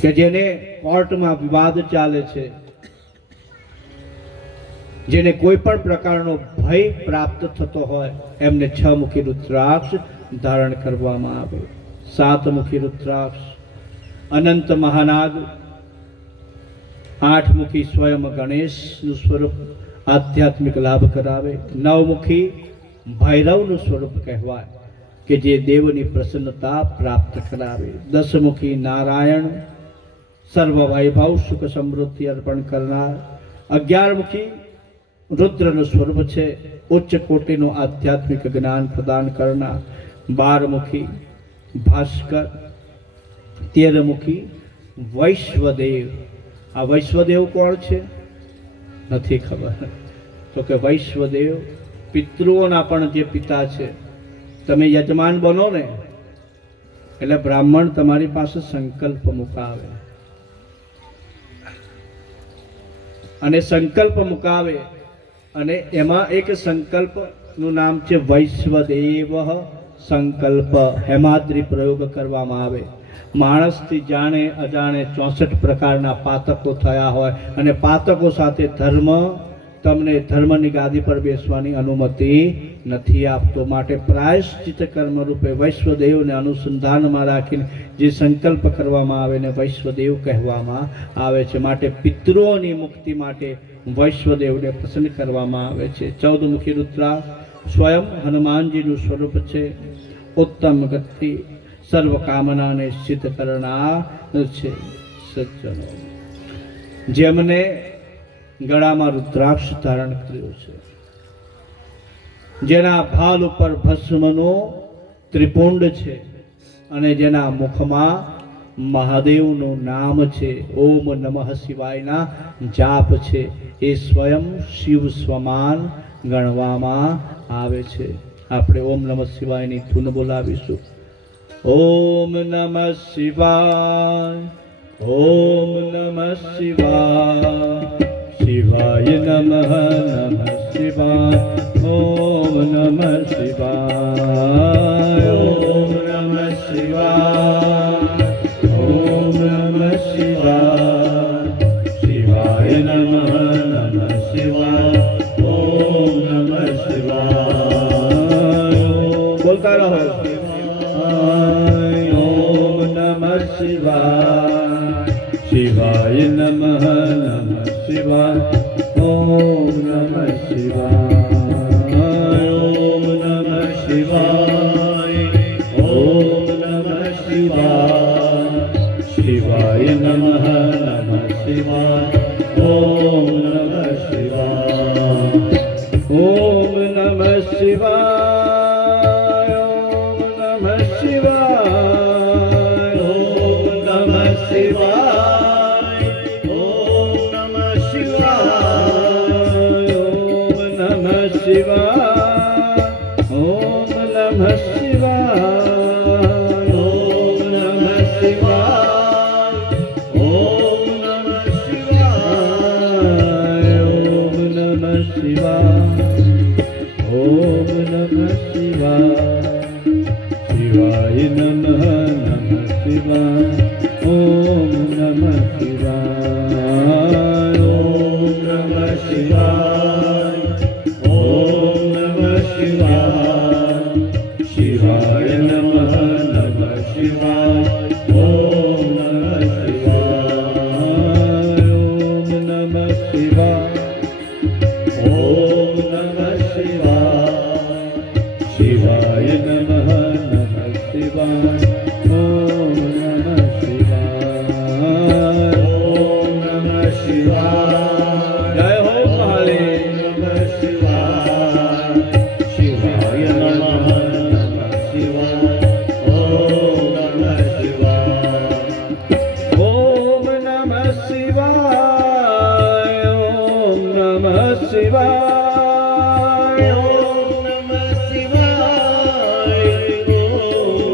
કે જેને કોર્ટમાં વિવાદ ચાલે છે, જેને કોઈ પણ પ્રકારનો ભય પ્રાપ્ત થતો હોય, એમને છમુખી રુદ્રાક્ષ ધારણ કરવામાં આવે. સાતમુખી રુદ્રાક્ષ અનંત મહાનાગ, આઠમુખી સ્વયં ગણેશનું સ્વરૂપ આધ્યાત્મિક લાભ કરાવે. નવમુખી ભૈરવનું સ્વરૂપ કહેવાય કે જે દેવની પ્રસન્નતા પ્રાપ્ત કરાવે. દસમુખી નારાયણ, સર્વ વૈભવ સુખ સમૃદ્ધિ અર્પણ કરનાર. અગિયારમુખી રુદ્રનું સ્વરૂપ છે, ઉચ્ચ કોટીનું આધ્યાત્મિક જ્ઞાન પ્રદાન કરનાર. બારમુખી ભાસ્કર. તેરમુખી વૈશ્વદેવ. આ વૈશ્વદેવ કોણ છે નથી ખબર, તો કે વૈશ્વદેવ પિતૃઓના પણ જે પિતા છે. તમે યજમાન બનો ને એટલે બ્રાહ્મણ તમારી પાસે સંકલ્પ મુકાવે, અને સંકલ્પ મુકાવે, અને એમાં એક સંકલ્પનું નામ છે વૈશ્વદેવ સંકલ્પ. હેમાદ્રી પ્રયોગ કરવામાં આવે. માણસથી જાણે અજાણે 64 પ્રકારના પાતકો થયા હોય, અને પાતકો સાથે ધર્મ તમને ધર્મની ગાદી પર બેસવાની અનુમતિ નથી આપતો. માટે પ્રાયશ્ચિત કર્મ રૂપે વૈશ્વદેવને અનુસંધાનમાં રાખીને જે સંકલ્પ કરવામાં આવે ને વૈશ્વદેવ કહેવામાં આવે છે. માટે પિતૃઓની મુક્તિ માટે વૈશ્વદેવને પ્રસન્ન કરવામાં આવે છે. 14 મુખી રુદ્રાક્ષ સ્વયં હનુમાનજીનું સ્વરૂપ છે. ઉત્તમ ગતિ, સર્વ કામનાને સિદ્ધ કરનાર છે. સજ્જનો, જેમને ગળામાં રુદ્રાક્ષ ધારણ કર્યો છે, જેના ભાલ ઉપર ભસ્મનો ત્રિપુંડ છે, અને જેના મુખમાં મહાદેવનું નામ છે, ઓમ નમઃ શિવાયના જાપ છે, એ સ્વયં શિવ સમાન ગણવામાં આવે છે. આપણે ઓમ નમઃ શિવાયની ધૂન બોલાવીશું. ઓમ નમઃ શિવાય, ઓમ નમઃ શિવાય, શિવાય નમઃ, નમઃ શિવાય, ઓમ નમઃ શિવાય, ઓમ નમઃ શિવાય, ઓમ નમઃ શિવાય, શિવાય નમઃ, નમઃ શિવાય, શિવાય બોલતા રહો. ઓમ નમઃ શિવાય શિવાય નમઃ નમઃ શિવાય ઓમ નમઃ શિવાય ઓમ નમઃ શિવાય ઓમ નમઃ શિવાય શિવાય નમઃ નમઃ શિવાય ઓમ નમઃ શિવાય ઓમ નમઃ શિવાય ઓમ નમઃ શિવાય ઓમ નમઃ શિવાય ઓમ નમઃ શિવાય ઓમ નમઃ શિવાય ઓમ નમઃ શિવાય ઓમ નમઃ શિવાય ઓમ નમઃ શિવાય ઓમ નમઃ શિવાય ઓમ નમઃ શિવાય શિવાય નમઃ નમઃ શિવાય ઓમ નમઃ શિવાય ઓમ નમઃ શિવાય ઓમ નમઃ શિવાય શિવાય નમઃ નમઃ શિવાય ઓમ નમઃ શિવાય ઓમ નમઃ શિવાય ઓમ નમઃ શિવાય શિવાય નમઃ નમઃ શિવાય ઓમ નમઃ શિવાય ઓમ નમઃ શિવાય જય હો મહાદેવ. નમઃ શિવાય શિવાય નમઃ નમઃ શિવાય ઓમ નમઃ શિવાય ઓમ નમઃ શિવાય ઓમ નમઃ શિવાય ઓમ નમઃ શિવાય ઓમ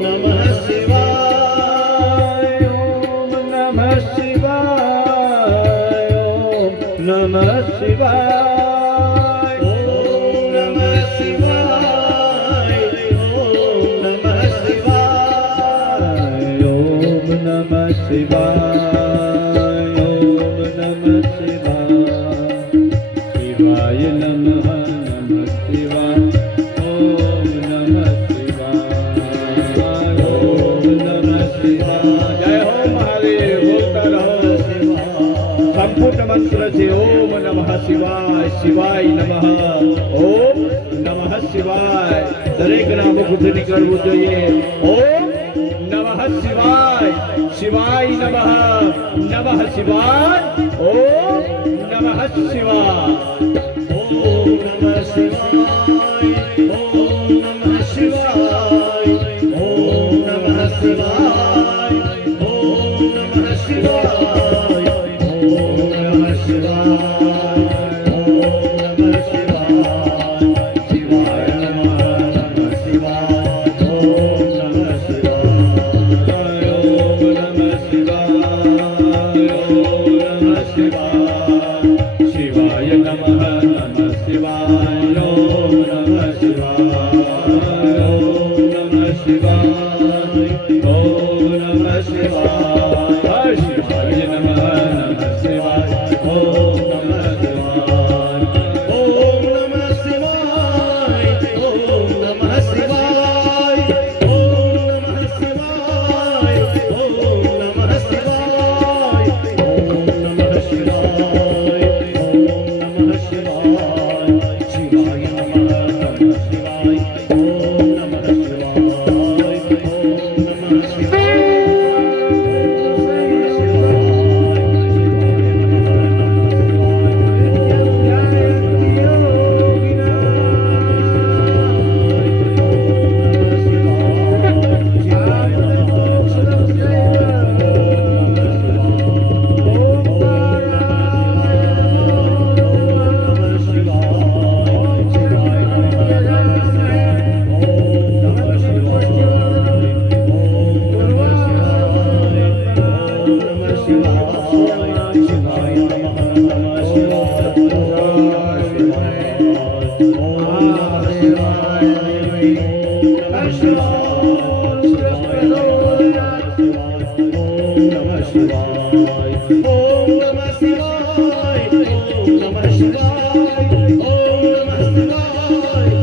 નમઃ શિવાય ઓમ નમઃ શિવાય ઓમ નમઃ શિવાય ઓમ નમઃ શિવાય ઓમ નમઃ શિવાય ઓમ નમઃ શિવાય ઓમ નમઃ શિવાય શિવાય નમઃ નમઃ શિવાય ઓમ નમઃ શિવાય ઓમ નમઃ શિવાય જય હો મહાદેવ. બોલતા રહો. સંપૂર્ણ મંત્ર છે ઓમ નમઃ શિવાય શિવાય નમઃ ઓમ નમઃ શિવાય. દરેકના મુખથી નીકળવું જોઈએ. ઓમ નમઃ શિવાય શિવાય નમઃ નમઃ શિવાય ઓમ નમઃ શિવાય. ઓમ નમઃ શિવાય ઓમ નમઃ શિવાય ઓમ નમઃ શિવાય ઓમ નમઃ શિવાય ઓમ નમઃ શિવાય ઓમ નમઃ શિવાય શિવાય નમઃ નમઃ શિવાય ઓમ નમઃ શિવાય ઓમ નમઃ શિવાય ઓમ નમઃ શિવાય શિવાય નમઃ નમઃ શિવાય ઓમ નમઃ શિવાય ઓમ નમઃ શિવાય ઓમ નમઃ શિવાય શિવાય નમઃ નમઃ શિવાય ઓમ નમઃ શિવાય ઓમ નમઃ શિવાય ઓમ નમઃ શિવાય ઓમ નમઃ શિવાય ઓમ નમઃ શિવાય ઓમ નમઃ શિવાય ઓમ નમઃ શિવાય શિવાય નમઃ નમઃ શિવાય ઓમ નમઃ શિવાય ઓમ નમઃ શિવાય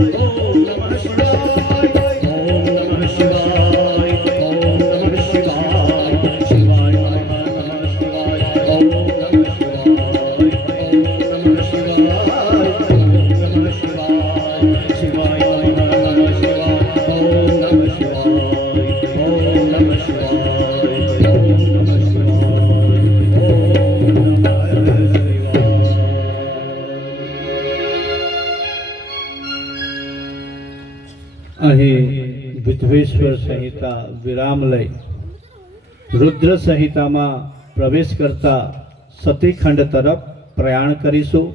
અહીં વિધ્વેશ્વર સંહિતા વિરામ લઈ રુદ્ર સંહિતામાં પ્રવેશ કરતા સતીખંડ તરફ પ્રયાણ કરીશું.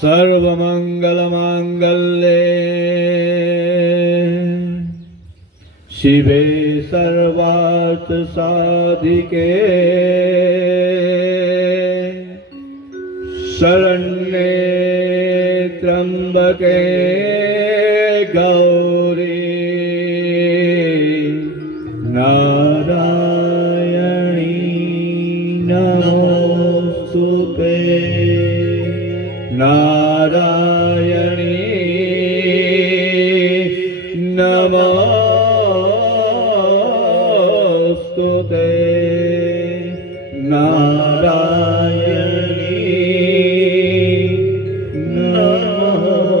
સર્વમંગલમાંગલ્યે શિવે સર્વાર્થ સાધિકે શરણ્યે ત્રંબકે ગૌરી નારાયણી નમોસ્તુતે. નારાયણી નમોસ્તુતે. નારાયણી નમોસ્તુતે.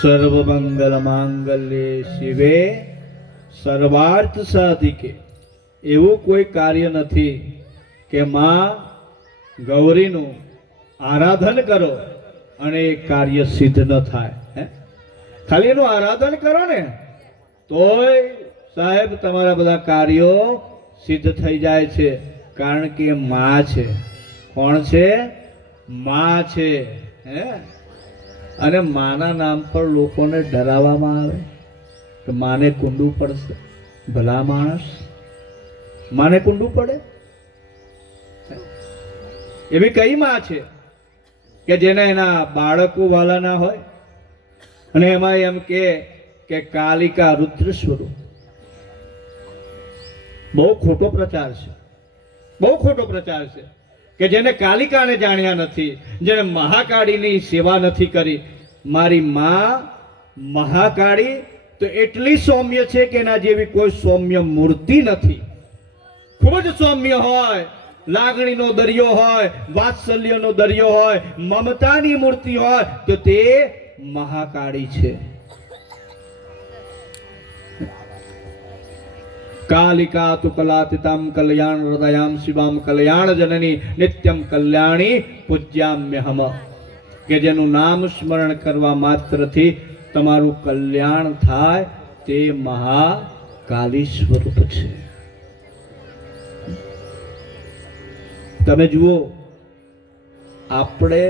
સર્વમંગલ માંગલ્યે શિવે સર્વાર્થ સાધિકે. એવું કોઈ કાર્ય નથી કે માં ગૌરીનું આરાધન કરો અને એ કાર્ય સિદ્ધ ન થાય. ખાલી એનું આરાધન કરો ને તોય સાહેબ તમારા બધા કાર્યો સિદ્ધ થઈ જાય છે, કારણ કે માં છે. કોણ છે? માં છે. અને માના નામ પર લોકોને ડરાવવામાં આવે કે માને કુંડું પડશે. ભલા માણસ, માને કુંડું પડે? એવી કઈ માં છે કે જેને એના બાળકો વાલા ના હોય અને એમાં એમ કે કાલિકા રુદ્ર સ્વરૂપ? બહુ ખોટો પ્રચાર છે, બહુ ખોટો પ્રચાર છે કે જેને કાલિકાને જાણ્યા નથી, જેને મહાકાળીની સેવા નથી કરી. મારી માં મહાકાળી તો એટલી સૌમ્ય છે કે એના જેવી કોઈ સૌમ્ય મૂર્તિ નથી. ખૂબ જ સૌમ્ય હોય, લાગણીનો દરિયો હોય, વાત્સલ્યનો દરિયો હોય, મમતાની મૂર્તિ હોય તો તે મહાકાળી છે. કાલિકા તુ કલાતીતામ કલ્યાણ હૃદયામ શિવામ કલ્યાણ જનની નિત્યમ કલ્યાણી પૂજ્યામ્યહમ. કે જેનું નામ સ્મરણ કરવા માત્રથી તમારું કલ્યાણ થાય તે મહાકાલી સ્વરૂપ છે. તમે જુઓ, આપણે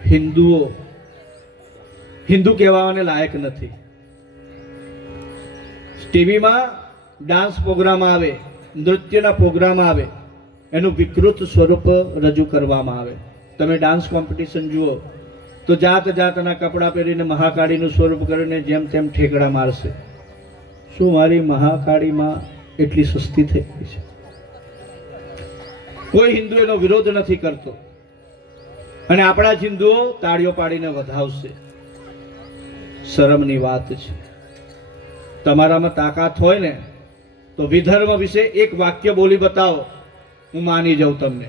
હિન્દુઓ હિન્દુ કહેવાને લાયક નથી. ટીવીમાં ડાન્સ પ્રોગ્રામ આવે, નૃત્યના પ્રોગ્રામ આવે, એનું વિકૃત સ્વરૂપ રજૂ કરવામાં આવે. તમે ડાન્સ કોમ્પિટિશન જુઓ તો જાત જાતના કપડાં પહેરીને મહાકાળીનું સ્વરૂપ કરીને જેમ તેમ ઠેકડા મારશે. શું મારી મહાકાળીમાં એટલી સસ્તી થઈ ગઈ છે? કોઈ હિન્દુ એનો વિરોધ નથી કરતો અને આપણા જ હિન્દુઓ તાળીઓ પાડીને વધાવશે. શરમની વાત છે. તમારામાં તાકાત હોય ને તો વિધર્મ વિશે એક વાક્ય બોલી બતાવો, હું માની જાઉં તમને.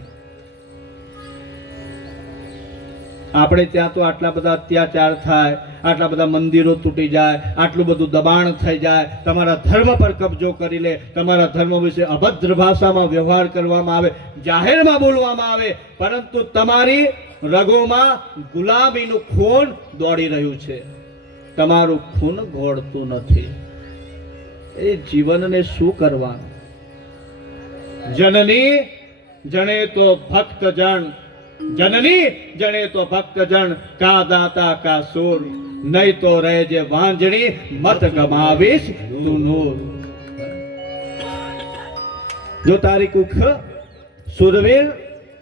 આપણે ત્યાં તો આટલા બધા અત્યાચાર થાય, આટલા બધા મંદિરો તૂટી જાય, આટલું બધું દબાણ થઈ જાય, તમારા ધર્મ પર કબજો કરી લે, તમારા ધર્મ વિશે અભદ્ર ભાષામાં વ્યવહાર કરવામાં આવે, જાહેરમાં બોલવામાં આવે, પરંતુ તમારી રગોમાં ગુલામીનું ખૂન દોડી રહ્યું છે. તમારું ખૂન ઘોળતું નથી. એ જીવનને શું કરવાનું? જનની જણે તો ભક્ત જન, જનની જણે તો ભક્ત જન, કા દાતા કા સૂર, નહીં તો રહે જે વાંજણી મત ગમાવીશ તું નૂર. જો તારી કુખ સુરવીર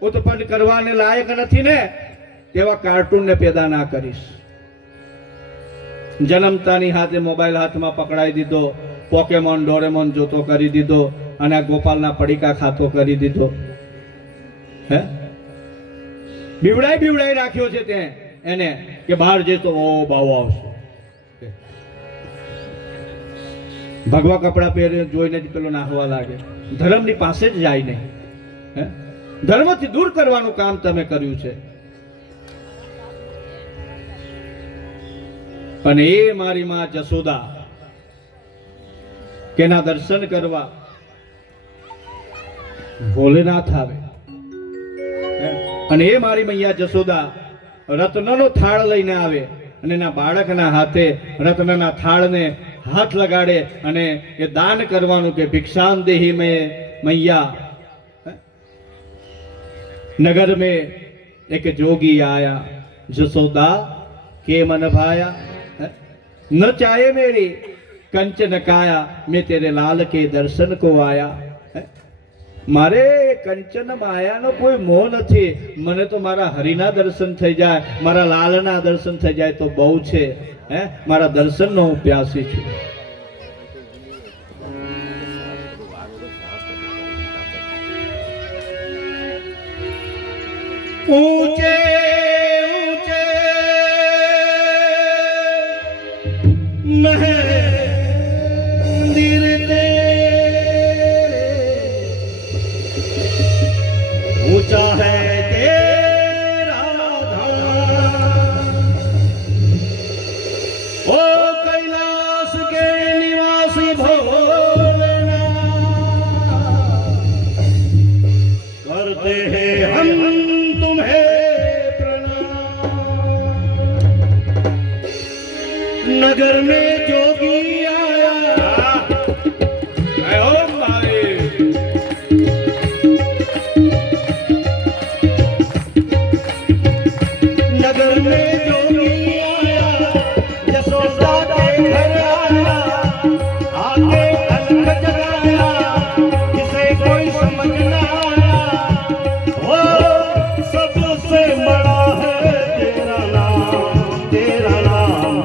ઉત્પન્ન કરવાને લાયક નથી ને તેવા કાર્ટૂનને પેદા ના કરીશ. જન્મતાની હાથે મોબાઈલ હાથમાં પકડાઈ દીધો, પોકેમોન ડોરેમોન જોતો કરી દીધો અને આ ગોપાલના પડીકા ખાતો કરી દીધો. હે બીવડાઈ રાખ્યો છે તે એને કે બહાર જતો ઓ બાવો આવશે. ભગવા કપડા પહેરે જોઈને જ પેલો નાહવા લાગે. ધર્મની પાસે જ જાય નહીં. હે ધર્મથી દૂર કરવાનું કામ તમે કર્યું છે. અને એ મારી માં જશોદા કેના દર્શન કરવા ભોલેનાથ આવે. અને એ મારી મૈયા જશોદા રત્નનો થાળ લઈને આવે અને એના બાળકના હાથે રત્નના થાળને હાથ લગાડે અને એ દાન કરવાનું કે ભિક્ષામ દેહી મેં મૈયા. नगर में एक जोगी आया, जसोदा के मन भाया, न चाहे मेरी कंचन काया, मैं तेरे लाल के दर्शन को आया. मारे कंचन माया नो कोई मोह નથી. મને તો મારા હરિના દર્શન થઈ જાય, મારા લાલના દર્શન થઈ જાય તો બહુ છે. હે મારા દર્શનનો હું પ્યાસી છું. ऊंचे ऊंचे मंदिर तेरे, ऊंचा है तेरा धाम, ओ कैलाश के निवासी भोलेनाथ, करते हैं हम नगर में जोगी आया. नगर में जोगी आया, जसोदा के घर आया, आके अलग जगाया, जिसे कोई समझ ना आया. वो सबसे बड़ा है तेरा नाम, तेरा नाम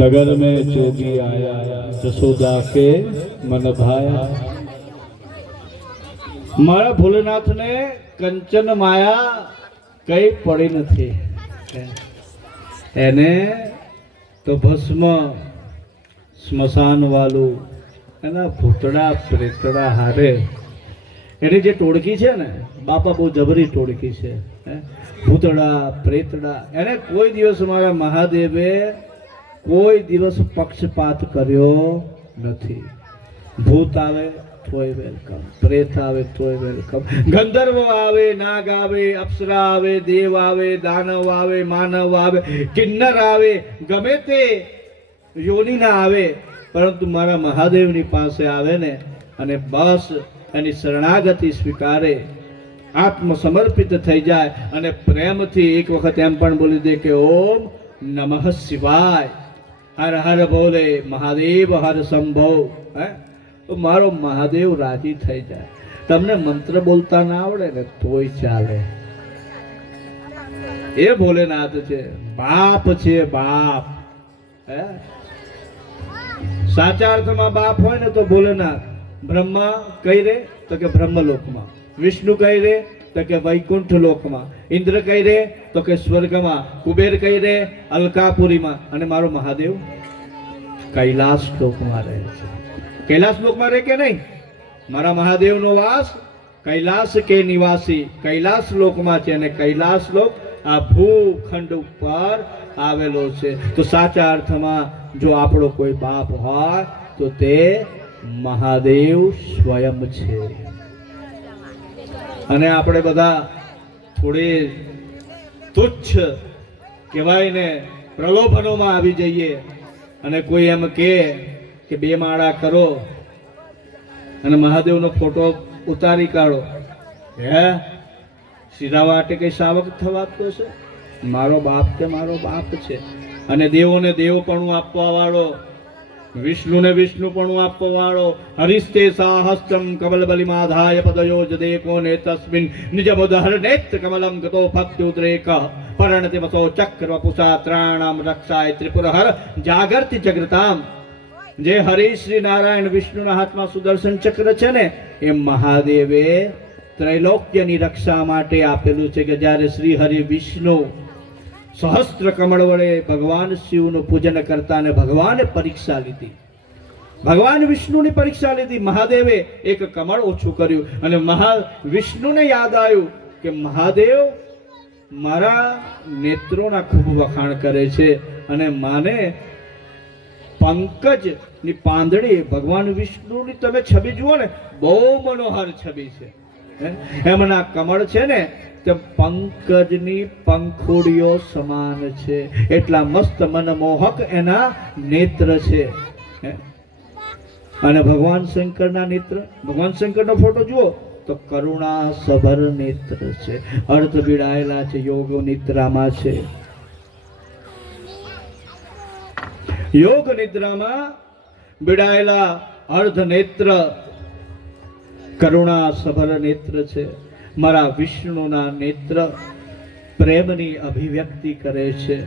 नगर में जोगी आया जसोदा के मन भाया। मारा भोलेनाथ ने कंचन माया कई पड़ी नहीं एने तो भस्म स्मशान वालू एना भूतड़ा प्रेतड़ा हारे एनी जे टोळकी छे ने बापा बहु जबरी टोळकी छे भूतड़ा प्रेतड़ा एने कोई दिवस मारा महादेवे कोई दिवस पक्षपात कर्यो નથી। ભૂત આવે તોય વેલકમ, પ્રેત આવે તોય વેલકમ, ગંધર્વ આવે, નાગ આવે, અપ્સરા આવે, દેવ આવે, દાનવ આવે, માનવ આવે, કિન્નર આવે, ગમે તે યોનિના આવે, પરંતુ મારા મહાદેવની પાસે આવે ને અને બસ એની શરણાગતિ સ્વીકારે, આત્મસમર્પિત થઈ જાય અને પ્રેમથી એક વખત એમ પણ બોલી દે કે ઓમ નમઃ શિવાય, હર હર બોલે મહાદેવ હર સંભવ, તો મારો મહાદેવ રાજી થઈ જાય। તમને મંત્ર બોલતા ના આવડે ને તોય ચાલે, એ ભોલેનાથ છે, બાપ છે બાપ। સાચા અર્થમાં બાપ હોય ને તો ભોલેનાથ। બ્રહ્મા કઈ રે તો કે બ્રહ્મલોકમાં, વિષ્ણુ કઈ રે તો કે વૈકુંઠ લોકમાં, ઇન્દ્ર કઈ રે તો કે સ્વર્ગમાં, કુબેર કઈ રે અલકાપુરીમાં, અને મારો મહાદેવ કૈલાસ લોકમાં રહે છે। કૈલાસ લોકમાં રહે કે નહીં? મારા મહાદેવનો વાસ કૈલાસ કે નિવાસી કૈલાસ લોકમાં છે, અને કૈલાસ લોક આ ભૂખંડ ઉપર આવેલો છે। તો સાચા અર્થમાં જો આપણો કોઈ બાપ હોય તો તે મહાદેવ સ્વયં છે। અને આપણે બધા થોડી તુચ્છ કહેવાય ને પ્રલોભનોમાં આવી જઈએ અને કોઈ એમ કે 2 માળા કરો અને મહાદેવનો ફોટો ઉતારી કાઢો, સીધા વાટે કઈ સાવક થવાતો છે? મારો બાપ તે મારો બાપ છે। અને દેવોને દેવપણું આપવા વાળો, વિષ્ણુને વિષ્ણુપણું આપવા વાળો, હરિસ્તે સાહસ્તમ કમલબલિમાધાય પદયો જદેકો ને તસ્મિન નિજમુદહર નેત્ર કમલમ ગતો ભક્તિ ઉદ્રેક પરણતિ વસો ચક્ર વપુષા ત્રાણામ રક્ષાય ત્રિપુરહર જાગર્તિ જગૃતામ। જે હરિ શ્રી નારાયણ વિષ્ણુના હાથમાં સુદર્શન ચક્ર છે ને એ મહાદેવે ત્રૈલોક્યની રક્ષા માટે આપેલું છે કે જ્યારે શ્રી હરિ વિષ્ણુ સહસ્ત્ર કમળ વડે ભગવાન શિવનું પૂજન કરતા અને ભગવાને પરીક્ષા લીધી, ભગવાન વિષ્ણુની પરીક્ષા લીધી, મહાદેવે એક કમળ ઓછું કર્યું અને વિષ્ણુને યાદ આવ્યું કે મહાદેવ મારા નેત્રોના ખૂબ વખાણ કરે છે અને માને પંકજ ની પાંદડી, ભગવાન વિષ્ણુની તમે છબી જુઓ ને બહુ મનોહર છબી છે, એમના કમળ છે ને તે પંકજની પંખુડીઓ સમાન છે, એટલા મસ્ત મનમોહક એના નેત્ર છે। અને ભગવાન શંકરના નેત્ર, ભગવાન શંકરનો ફોટો જુઓ તો કરુણા સભર નેત્ર છે, અર્ધ બીડાયેલા છે, યોગ નિદ્રામાં છે, યોગ નિદ્રામાં બીડાયેલા અર્ધ નેત્ર કરુણા સભર નેત્ર છે। મારા વિષ્ણુના નેત્ર પ્રેમની અભિવ્યક્તિ કરે છે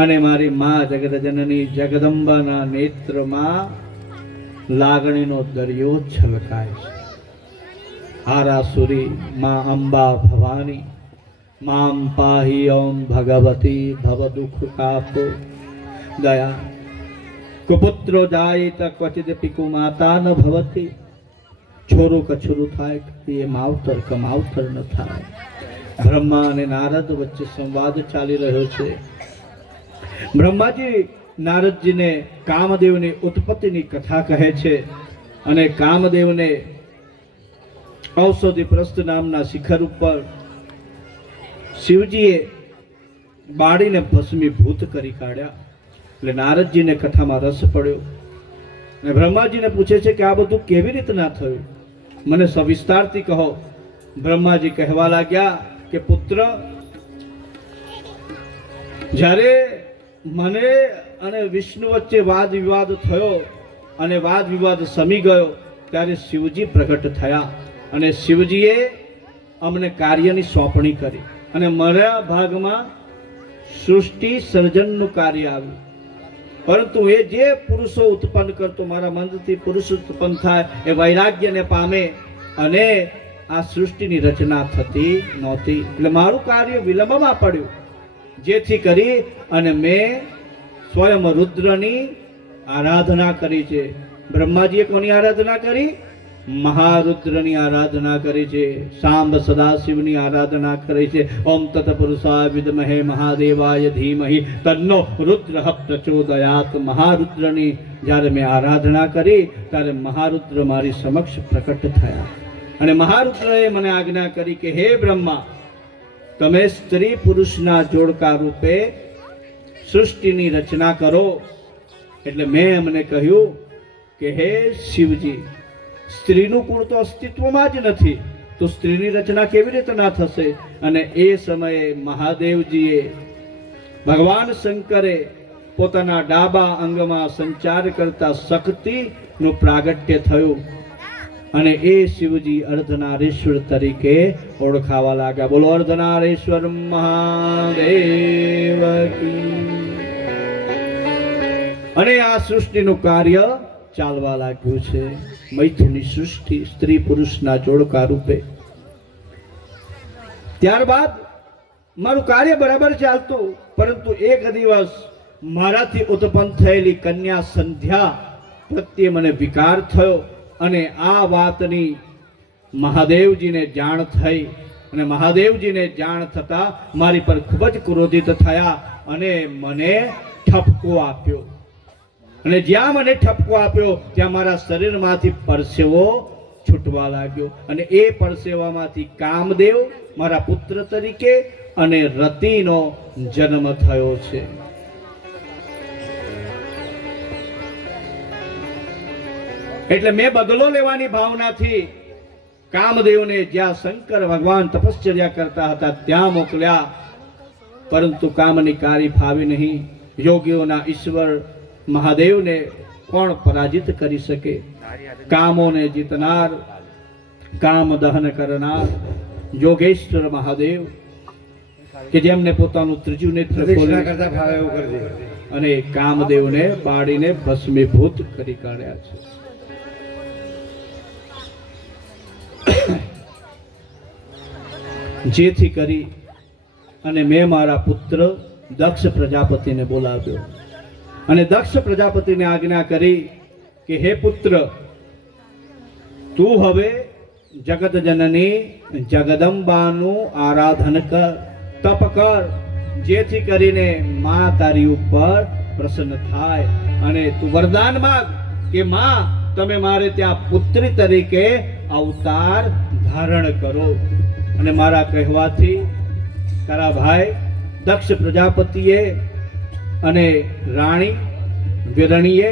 અને મારી મા જગતજનની જગદંબાના નેત્રમાં લાગણીનો દરિયો છલકાય છે। આરાસુરી મા અંબા ભવાની મામ પાહી ઓમ ભગવતી ભવ દુઃખ કાપો દયા કુપુત્રો જાય ત ક્વચિત પિકુ માતા ન ભવતી, છોરું કછરું થાય એ માવતર કમાવતર ન થાય। બ્રહ્મા અને નારદ વચ્ચે સંવાદ ચાલી રહ્યો છે। બ્રહ્માજી નારદજીને કામદેવની ઉત્પત્તિની કથા કહે છે અને કામદેવને ઔષધિ પ્રસ્થ નામના શિખર ઉપર શિવજીએ બાળીને ભસ્મીભૂત કરી કાઢ્યા। એટલે નારદજીને કથામાં રસ પડ્યો અને બ્રહ્માજીને પૂછે છે કે આ બધું કેવી રીતના થયું, મને સવિસ્તારથી કહો। બ્રહ્માજી કહેવા લાગ્યા કે પુત્ર, જ્યારે મને અને વિષ્ણુ વચ્ચે વાદ વિવાદ થયો અને વાદ વિવાદ શમી ગયો ત્યારે શિવજી પ્રગટ થયા અને શિવજીએ અમને કાર્યની સોંપણી કરી અને મારા ભાગમાં સૃષ્ટિ સર્જનનું કાર્ય આવ્યું. પરંતુ એ જે પુરુષો ઉત્પન્ન કરતો, મારા મનથી પુરુષ ઉત્પન્ન થાય એ વૈરાગ્યને પામે અને આ સૃષ્ટિની રચના થતી નહોતી. એટલે મારું કાર્ય વિલંબમાં પડ્યું, જેથી કરી અને મેં સ્વયં રુદ્રની આરાધના કરી છે. બ્રહ્માજીએ કોની આરાધના કરી? મહારુદ્રની આરાધના કરી છે. સાંબ સદાશિવની આરાધના કરી છે. ઓમ તત્પુરુષાય વિદ્મહે મહાદેવાય ધીમહિ તન્નો રુદ્ર પ્રચોદયાત. મહારુદ્રની જ્યારે મેં આરાધના કરી ત્યારે મહારુદ્ર મારી સમક્ષ પ્રકટ થયા અને મહારુદ્રએ મને આજ્ઞા કરી કે હે બ્રહ્મા, તમે સ્ત્રી પુરુષના જોડકા રૂપે સૃષ્ટિની રચના કરો. એટલે મેં એમને કહ્યું કે હે શિવજી, સ્ત્રીનું કુળ તો અસ્તિત્વમાં જ નથી, તો સ્ત્રીની રચના કેવી રીતે ના થશે? અને એ સમયે મહાદેવજીએ, ભગવાન શંકરે પોતાના ડાબા અંગમાં સંચાર કરતા શક્તિનું પ્રાગટ્ય થયું અને એ શિવજી અર્ધનારેશ્વર તરીકે ઓળખાવા લાગ્યા. બોલો અર્ધનારેશ્વર મહાદેવ કી. અને આ સૃષ્ટિનું કાર્ય ચાલવા લાગ્યું છે. મૈથુની સૃષ્ટિ સ્ત્રી પુરુષના જોડકા રૂપે. ત્યારબાદ મારું કાર્ય બરાબર ચાલતું, પરંતુ એક દિવસ મારાથી ઉત્પન્ન થયેલી કન્યા સંધ્યા પ્રત્યે મને વિકાર થયો અને આ વાતની મહાદેવજીને જાણ થઈ અને મહાદેવજીને જાણ થતા મારી પર ખૂબ જ ક્રોધિત થયા અને મને ઠપકો આપ્યો. અને જ્યાં મને ઠપકો આપ્યો ત્યાં મારા શરીરમાંથી પરસેવો છૂટવા લાગ્યો અને એ પરસેવામાંથી કામદેવ મારા પુત્ર તરીકે અને રતિનો જન્મ થયો છે. એટલે મેં બદલો લેવાની ભાવનાથી કામદેવને જ્યાં શંકર ભગવાન તપશ્ચર્યા કરતા હતા ત્યાં મોકલ્યા, પરંતુ કામની કારી ફાવી નહીં. યોગીઓના ઈશ્વર મહાદેવને કોણ પરાજિત કરી શકે? કામોને જીતનાર, કામ દહન કરનાર યોગેશ્વર મહાદેવ કે જેમને પોતાનું ત્રીજું નેત્ર ખોલી અને કામદેવને બાળીને ભસ્મીભૂત કરી કાઢ્યા છે. જેથી કરી અને મેં મારા પુત્ર દક્ષ પ્રજાપતિને બોલાવ્યો અને દક્ષ પ્રજાપતિને આજ્ઞા કરી કે હે પુત્ર, તું હવે જગત જનની જગદંબાનું આરાધન કર, તપ કર, જેથી કરીને માં તારી ઉપર પ્રસન્ન થાય અને તું વરદાન માંગ કે માં તમે મારે ત્યાં પુત્રી તરીકે અવતાર ધારણ કરો. અને મારા કહેવાથી તારા ભાઈ દક્ષ પ્રજાપતિએ અને રાણી વિરણીએ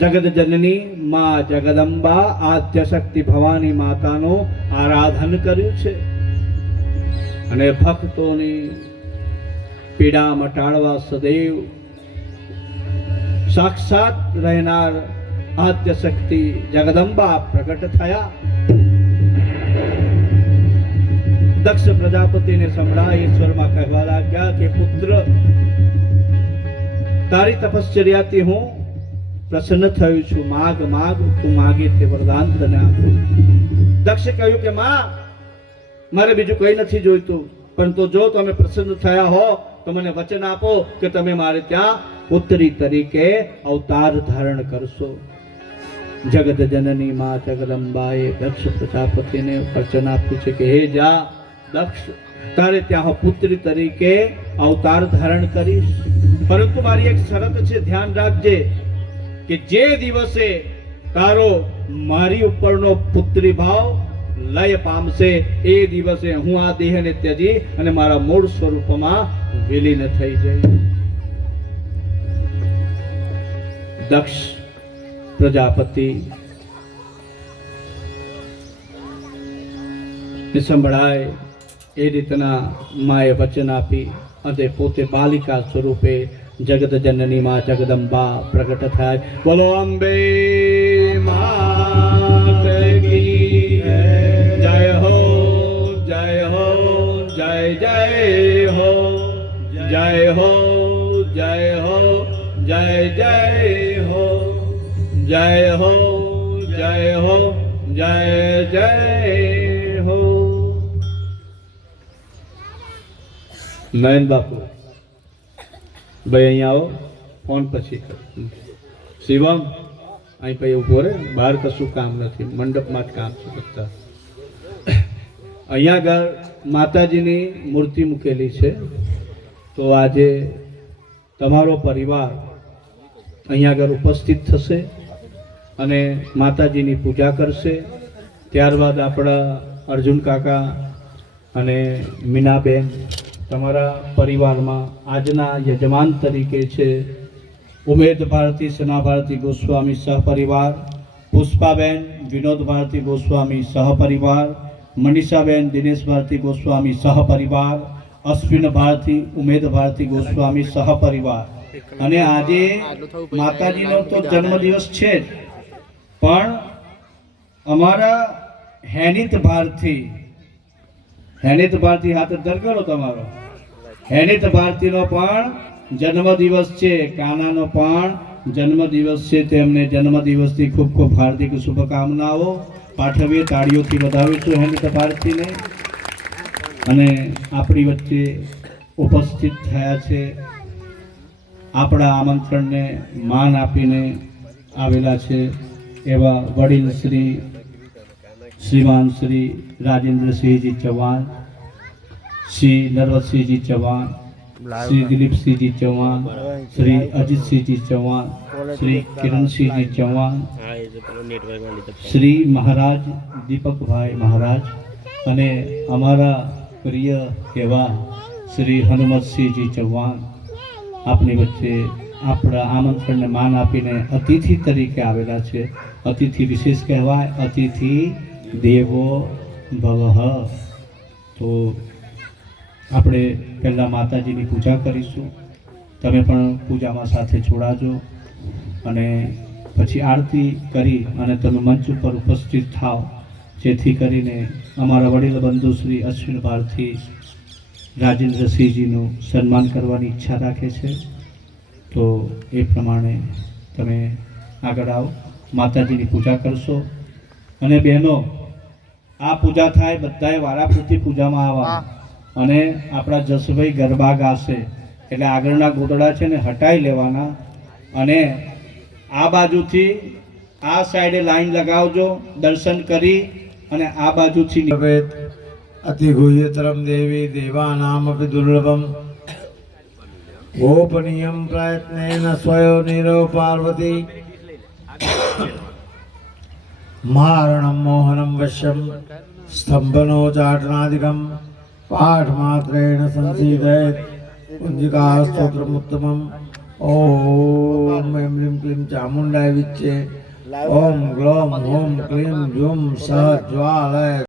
જગત જનની માં જગદંબા આદ્ય શક્તિ ભવાની માતાનું આરાધન કર્યું છે અને ભક્તોની પીડા મટાડવા સદૈવ સાક્ષાત રહેનાર આદ્ય શક્તિ જગદંબા પ્રગટ થયા. દક્ષ પ્રજાપતિને સંભળાય ઈશ્વરમાં કહેવા લાગ્યા કે પુત્ર, તારી તપશ્ચર્યાથી હું પ્રસન્ન થયો છું. માગ માગ, તું માગે તે વરદાન તને આપું. દક્ષે કહ્યું કે માં, મારે બીજું કંઈ નથી જોઈતું, પરંતુ જો તમે પ્રસન્ન થયા હો તો મને વચન આપો કે તમે મારે ત્યાં પુત્રી તરીકે અવતાર ધારણ કરશો. જગત જનની માં જગદંબાએ દક્ષ પ્રજાપતિને વચન આપ્યું છે કે હે જા દક્ષ, તારે ત્યાં હું પુત્રી તરીકે અવતાર ધારણ કરીશ, પરંતુ મારી એક શરત છે, ધ્યાન રાખજે કે જે દિવસે તારો મારી ઉપરનો પુત્રી ભાવ લય પામશે એ દિવસે હું આ દેહને ત્યજી અને મારા મૂળ સ્વરૂપમાં વિલીન થઈ જઈશ. દક્ષ પ્રજાપતિ સંભળાય એ રીતના માએ વચન આપી અને પોતે બાલિકા સ્વરૂપે જગત જનની માં જગદંબા પ્રગટ થાય. બોલો અંબે માત કી જય હો, જય હો, જય જય હો, જય જય હો જય હો જય જય હો જય હો જય હો જય જય હો. નયન બાપુ ભાઈ અહીંયા આવો, ફોન પછી શિવમ અહીં પછી ઉભો રે, બહાર કશું કામ નથી, મંડપમાં જ કામ છે બધા. અહીંયા આગળ માતાજીની મૂર્તિ મૂકેલી છે, તો આજે તમારો પરિવાર અહીંયા આગળ ઉપસ્થિત થશે અને માતાજીની પૂજા કરશે. ત્યારબાદ આપણા અર્જુન કાકા અને મીનાબેન તમારા પરિવારમાં આજના યજમાન તરીકે છે ઉમેદ ભારતી સના ભારતી ગોસ્વામી સહપરિવાર, પુષ્પાબેન વિનોદ ભારતી ગોસ્વામી સહપરિવાર, મનીષાબેન દિનેશ ભારતી ગોસ્વામી સહપરિવાર, અશ્વિન ભારતી ઉમેદ ભારતી ગોસ્વામી સહપરિવાર. અને આજે માતાજીનો તો જન્મદિવસ છે જ, પણ અમારા હેનિત ભારતી હાથ દર કરો તમારો, હેનિત ભારતીનો પણ જન્મદિવસ છે, કાનાનો પણ જન્મદિવસ છે. તેમને જન્મદિવસની ખૂબ ખૂબ હાર્દિક શુભકામનાઓ પાઠવીએ, તાળીઓથી વધાવીશું હેનિત ભારતીને. અને આપણી વચ્ચે ઉપસ્થિત થયા છે, આપણા આમંત્રણને માન આપીને આવેલા છે એવા વડીલ શ્રીમાન શ્રી રાજેન્દ્રસિંહજી ચૌહાણ, શ્રી નરવતસિંહજી ચૌહાણ, શ્રી દિલીપસિંહજી ચૌહાણ, શ્રી અજીતસિંહજી ચૌહાણ, શ્રી કિરણસિંહજી ચૌહાણ, શ્રી મહારાજ દીપકભાઈ મહારાજ અને અમારા પ્રિય એવા શ્રી હનુમતસિંહજી ચૌહાણ આપની વચ્ચે આપણા આમંત્રણને માન આપીને અતિથિ તરીકે આવેલા છે. અતિથિ વિશેષ કહેવાય, અતિથિ દેવો ભવઃ. તો આપણે પહેલાં માતાજીની પૂજા કરીશું, તમે પણ પૂજામાં સાથે જોડાજો અને પછી આરતી કરી અને તમે મંચ ઉપર ઉપસ્થિત થાવ, જેથી કરીને અમારા વડીલ બંધુ શ્રી અશ્વિન ભારતી રાજેન્દ્રસિંહજીનું સન્માન કરવાની ઈચ્છા રાખે છે. તો એ પ્રમાણે તમે આગળ આવો, માતાજીની પૂજા કરશો. અને બહેનો, આ પૂજા થાય બધાએ વારાફરતી પૂજામાં આવવા, અને આપણા જસભાઈ ગરબા ગાશે એટલે આગળના ગોદડા છે ને હટાઈ લેવાના, અને આ બાજુથી આ સાઈડે લાઈન લગાવજો દર્શન કરી, અને આ બાજુથી અતિ ગુહ્યતરમ દેવી દેવાનામપि દુર્લભમ ગોપનીયમ પ્રયત્નેન સ્વયો નીરવ પાર્વતી મારણમ મોહનમ વશ્યમ સ્તંભનો ચાટનાદિકમ પાઠમાત્રેણ સંસીદયત કુંજિકા સ્તોત્રમુત્તમમ. ઓમ એમ રીમ ક્લીમ ચામુંડાય વિચ્ચે ઓમ ગ્લોમ ઓમ ક્લીમ જુમ સહ જ્વાલય